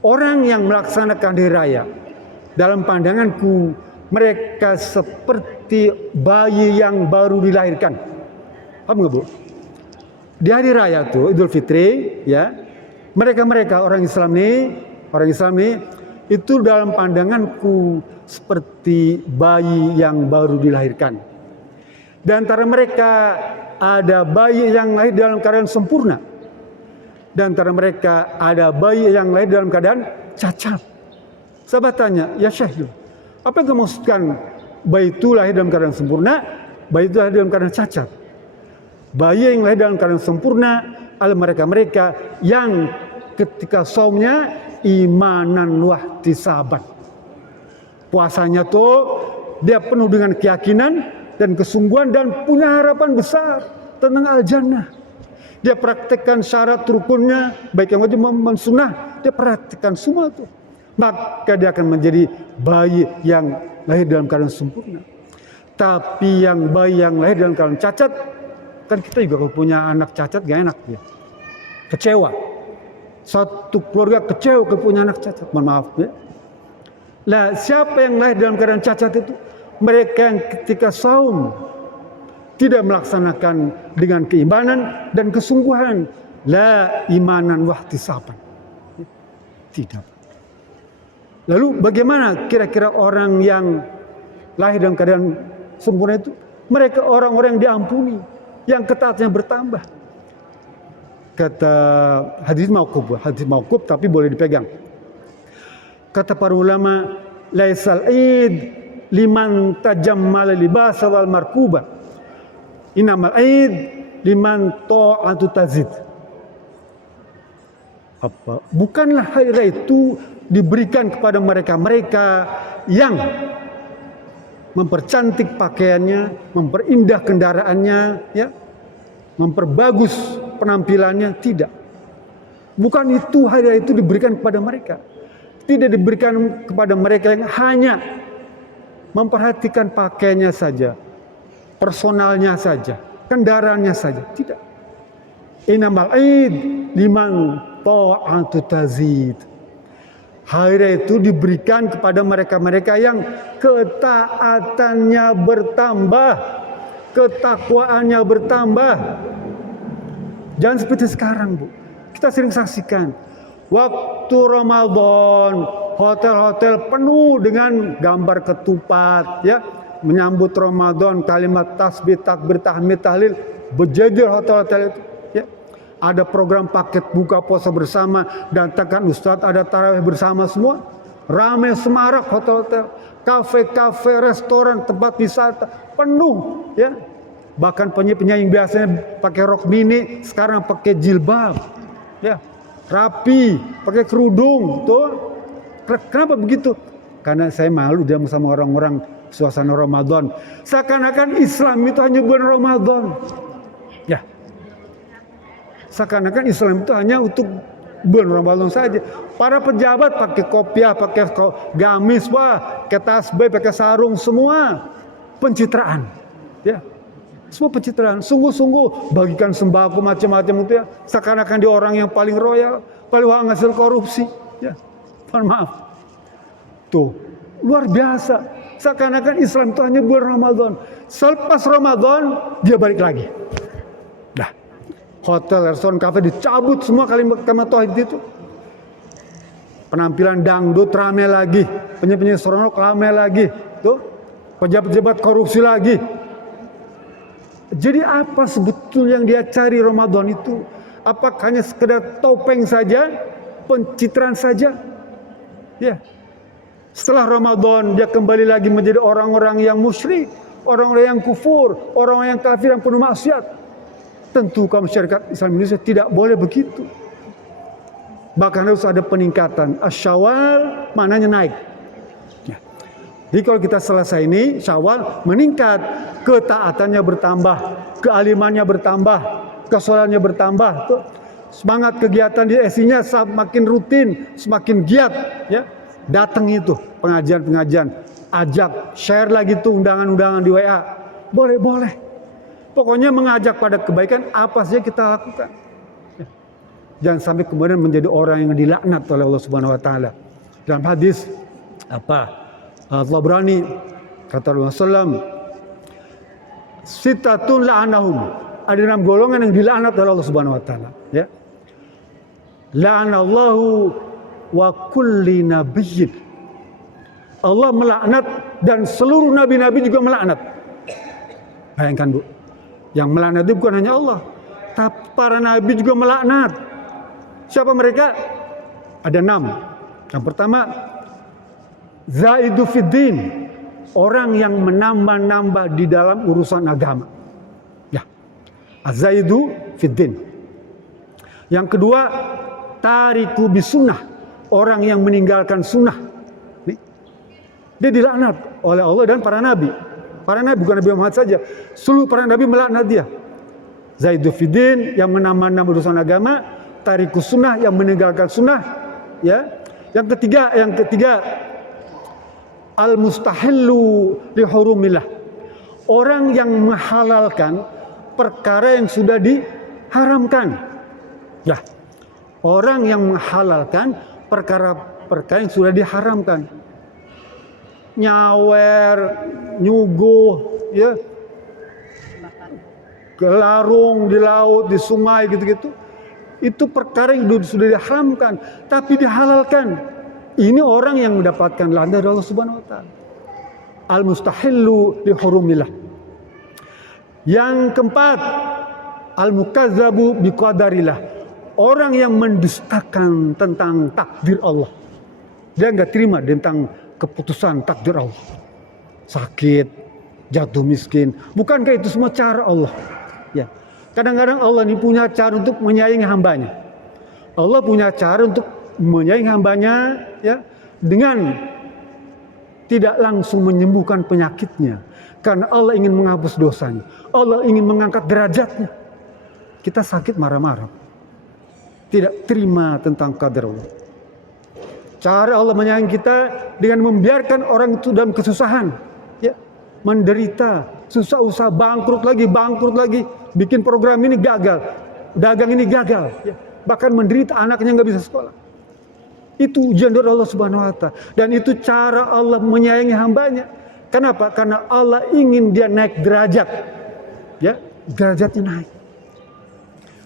orang yang melaksanakan hari raya, dalam pandanganku mereka seperti bayi yang baru dilahirkan. Paham nggak, Bu? Di hari raya tuh Idul Fitri, ya, mereka orang Islam nih itu dalam pandanganku seperti bayi yang baru dilahirkan. Di antara mereka ada bayi yang lahir dalam keadaan sempurna. Di antara mereka ada bayi yang lahir dalam keadaan cacat. Sahabat tanya, ya Syekh, apa yang kamu maksudkan bayi itu lahir dalam keadaan sempurna, bayi itu lahir dalam keadaan cacat? Bayi yang lahir dalam keadaan sempurna adalah mereka yang ketika saumnya imanan wahtisaban. Puasanya tuh dia penuh dengan keyakinan dan kesungguhan dan punya harapan besar tentang al-jannah. Dia praktekkan syarat rukunnya, baik yang wajib maupun sunnah, dia praktekkan semua itu. Maka dia akan menjadi bayi yang lahir dalam keadaan sempurna. Tapi yang bayi yang lahir dalam keadaan cacat, kan kita juga kalau punya anak cacat gak enak ya. Kecewa. Satu keluarga kecewa kalau punya anak cacat. Mohon maaf ya. Nah, siapa yang lahir dalam keadaan cacat itu? Mereka yang ketika saum tidak melaksanakan dengan keimanan dan kesungguhan. La imanan wahtisaban. Tidak. Lalu bagaimana kira-kira orang yang lahir dalam keadaan sempurna itu? Mereka orang-orang yang diampuni, yang ketaatnya bertambah. Kata hadis mauquf tapi boleh dipegang. Kata para ulama, laisal id liman tajammala libasa wal markuba. Innamal id liman ta'atu tazid. Apa? Bukanlah hari raya itu diberikan kepada mereka-mereka yang mempercantik pakaiannya, memperindah kendaraannya, ya, memperbagus penampilannya, tidak. Bukan itu hari raya itu diberikan kepada mereka. Tidak diberikan kepada mereka yang hanya memperhatikan pakaiannya saja, personalnya saja, kendaraannya saja, tidak. Innamal id liman ta'atu tazid. Hari raya itu diberikan kepada mereka-mereka yang ketaatannya bertambah, ketakwaannya bertambah. Jangan seperti sekarang, Bu. Kita sering saksikan waktu Ramadan, hotel-hotel penuh dengan gambar ketupat, ya, menyambut Ramadan, kalimat tasbih, takbir, tahmid, tahlil, berjejer hotel-hotel itu. Ya. Ada program paket buka puasa bersama, datangkan ustadz, ada tarawih bersama semua. Ramai semarak hotel-hotel, kafe-kafe, restoran, tempat wisata penuh, ya. Bahkan penyanyi biasanya pakai rok mini, sekarang pakai jilbab, ya, rapi, pakai kerudung, tuh. Kenapa begitu? Karena saya malu dia sama orang-orang suasana Ramadan. Seakan-akan Islam itu hanya bulan Ramadan, ya. Seakan-akan Islam itu hanya untuk bulan Ramadan saja. Para pejabat pakai kopiah, pakai gamis, wah, pakai tasbih, pakai sarung, semua pencitraan, ya. Semua pencitraan, sungguh-sungguh bagikan sembako macam-macam itu, ya. Seakan-akan dia orang yang paling royal, paling hasil korupsi, ya. Mohon maaf. Tuh, luar biasa. Seakan-akan Islam itu hanya bulan Ramadan. Selepas Ramadan dia balik lagi. Dah. Hotel, restoran, kafe dicabut semua kalimat tauhid itu. Penampilan dangdut rame lagi, penyanyi-penyanyi seronok rame lagi, tuh. Pejabat-pejabat korupsi lagi. Jadi apa sebetulnya yang dia cari Ramadan itu? Apakah hanya sekedar topeng saja, pencitraan saja? Ya. Setelah Ramadan dia kembali lagi menjadi orang-orang yang musyrik, orang-orang yang kufur, orang-orang yang kafir, yang penuh maksiat. Tentu kaum masyarakat Islam Indonesia tidak boleh begitu. Bahkan harus ada peningkatan. Syawal maknanya naik. Ya. Jadi kalau kita selesai ini, Syawal meningkat, ketaatannya bertambah, kealimannya bertambah, kesolannya bertambah. Tuh. Semangat kegiatan di isinya semakin rutin, semakin giat, ya. Datang itu pengajian-pengajian, ajak, share lagi tuh undangan-undangan di WA. Boleh. Pokoknya mengajak pada kebaikan apa saja kita lakukan. Ya. Jangan sampai kemudian menjadi orang yang dilaknat oleh Allah Subhanahu wa taala. Dalam hadis Allah berani kata Rasulullah SAW, sitatun la'anahum, ada 6 golongan yang dilaknat oleh Allah Subhanahu wa taala, ya. La'anallahu wa kulli nabiyyin. Allah melaknat dan seluruh nabi-nabi juga melaknat. Bayangkan, Bu. Yang melaknat itu bukan hanya Allah, tapi para nabi juga melaknat. Siapa mereka? Ada 6. Yang pertama, zaidu fiddin, orang yang menambah-nambah di dalam urusan agama. Ya. Zaidu fiddin. Yang kedua, tariku bisunnah, orang yang meninggalkan sunnah. Nih. Dia dilaknat oleh Allah dan para nabi. Para nabi, bukan Nabi Muhammad saja. Seluruh para nabi melaknat dia. Zaidufiddin yang menambah-nambah urusan agama, tarikus sunnah yang meninggalkan sunnah, ya. Yang ketiga al-mustahillu li hurumillah. Orang yang menghalalkan perkara yang sudah diharamkan. Ya. Orang yang menghalalkan perkara yang sudah diharamkan. Nyawer, nyuguh, ya. Gelarung di laut, di sungai gitu-gitu. Itu perkara yang sudah diharamkan, tapi dihalalkan. Ini orang yang mendapatkan landa dari Allah Subhanahu wa taala. Al-mustahillu li hurumillah. Yang keempat, al-mukazzabu biqadarillah. Orang yang mendustakan tentang takdir Allah. Dia nggak terima tentang keputusan takdir Allah. Sakit, jatuh miskin. Bukankah itu semua cara Allah? Ya. Kadang-kadang Allah ini punya cara untuk menyayangi hambanya. Allah punya cara untuk menyayangi hambanya, ya, dengan tidak langsung menyembuhkan penyakitnya. Karena Allah ingin menghapus dosanya. Allah ingin mengangkat derajatnya. Kita sakit marah-marah. Tidak terima tentang qadar Allah. Cara Allah menyayangi kita dengan membiarkan orang itu dalam kesusahan, ya, menderita, susah usaha, bangkrut lagi, bikin program ini gagal, dagang ini gagal, ya. Bahkan menderita, anaknya nggak bisa sekolah. Itu ujian dari Allah Subhanahu wa taala, dan itu cara Allah menyayangi hambanya. Kenapa? Karena Allah ingin dia naik derajat, ya, derajatnya naik.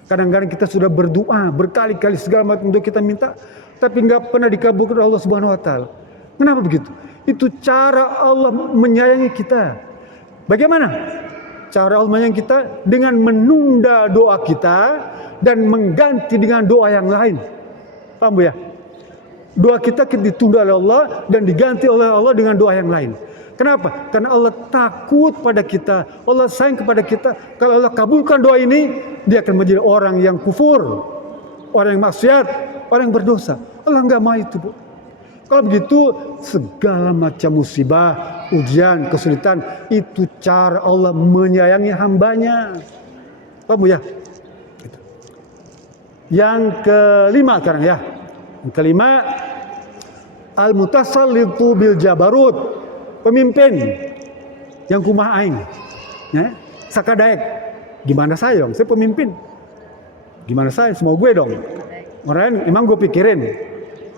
Kadang-kadang kita sudah berdoa berkali-kali segala macam untuk kita minta, tapi nggak pernah dikabulkan Allah Subhanahu wa taala. Kenapa begitu? Itu cara Allah menyayangi kita. Bagaimana cara Allah menyayangi kita? Dengan menunda doa kita dan mengganti dengan doa yang lain. Paham ya? Doa kita ditunda oleh Allah dan diganti oleh Allah dengan doa yang lain. Kenapa? Karena Allah takut pada kita, Allah sayang kepada kita. Kalau Allah kabulkan doa ini, dia akan menjadi orang yang kufur, orang yang maksiat, orang yang berdosa. Allah nggak mau itu, Bu. Kalau begitu, segala macam musibah, ujian, kesulitan, itu cara Allah menyayangi hambanya. Paham ya? Yang kelima sekarang ya. Yang kelima, al-mutasallitu bil jabarut. Pemimpin yang kumah aing, ya, sakadaek. Gimana saya dong? Saya pemimpin. Gimana saya? Semua gue dong. Orang emang gue pikirin.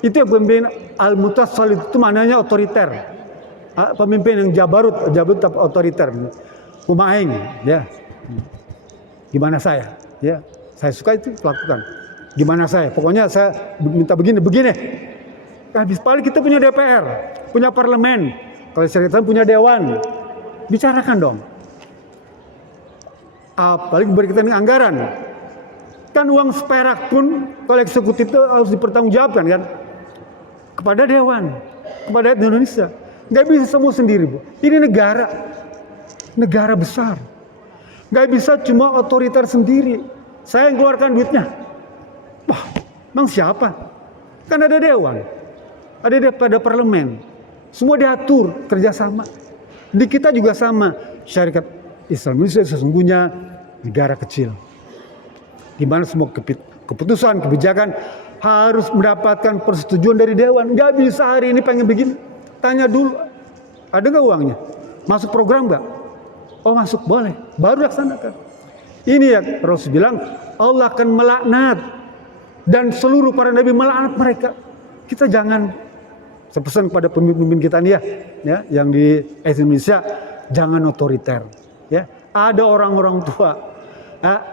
Itu yang pemimpin al-mutasallit, itu maknanya otoriter. Pemimpin yang jabarut tapi otoriter. Kumah aing, ya. Gimana saya? Ya, saya suka itu lakukan. Gimana saya? Pokoknya saya minta begini. Habis paling kita punya DPR, punya parlemen. Kalau syariat punya dewan, bicarakan dong. Apalagi berkaitan dengan anggaran. Kan uang seperak pun kalau eksekutif itu harus dipertanggungjawabkan kan kepada dewan, kepada rakyat Indonesia. Nggak bisa semua sendiri, Bu. Ini negara besar. Nggak bisa cuma otoriter sendiri. Saya yang keluarkan duitnya. Wah, emang siapa? Kan ada dewan, ada parlemen. Semua diatur kerjasama. Di kita juga sama. Syarikat Islam Indonesia sesungguhnya negara kecil, di mana semua keputusan, kebijakan harus mendapatkan persetujuan dari dewan. Nggak bisa hari ini pengen begini. Tanya dulu, ada nggak uangnya? Masuk program nggak? Oh masuk, boleh. Baru laksanakan. Ini ya Rasul bilang Allah akan melaknat dan seluruh para nabi melaknat mereka. Kita jangan. Saya pesan kepada pemimpin kita nih ya, yang di Indonesia, jangan otoriter. Ya, ada orang-orang tua,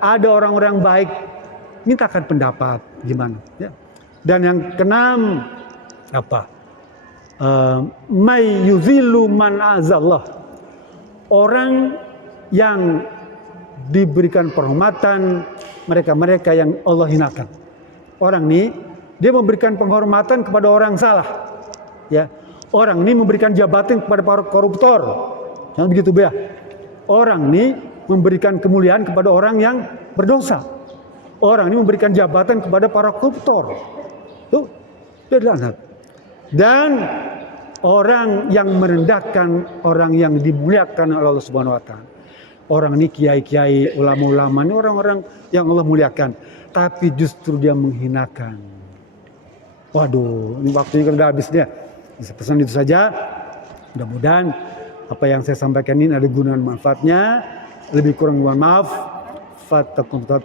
ada orang-orang baik, mintakan pendapat gimana. Ya. Dan yang keenam apa? May yuzilu man azallah. Orang yang diberikan penghormatan mereka yang Allah hinakan. Orang ini dia memberikan penghormatan kepada orang salah. Ya, orang ini memberikan jabatan kepada para koruptor, jangan begitu ya. Orang ini memberikan kemuliaan kepada orang yang berdosa. Orang ini memberikan jabatan kepada para koruptor. Tuh, dia dilaknat. Dan Orang yang merendahkan orang yang dimuliakan oleh Allah Subhanahu wa taala. Orang ini kiai-kiai, ulama-ulama ini orang-orang yang Allah muliakan, tapi justru dia menghinakan. Waduh, ini waktunya kan udah habis dia. Bisa pesan itu saja. Mudah-mudahan apa yang saya sampaikan ini ada guna dan manfaatnya. Lebih kurang mohon maaf. Fattaqullaha.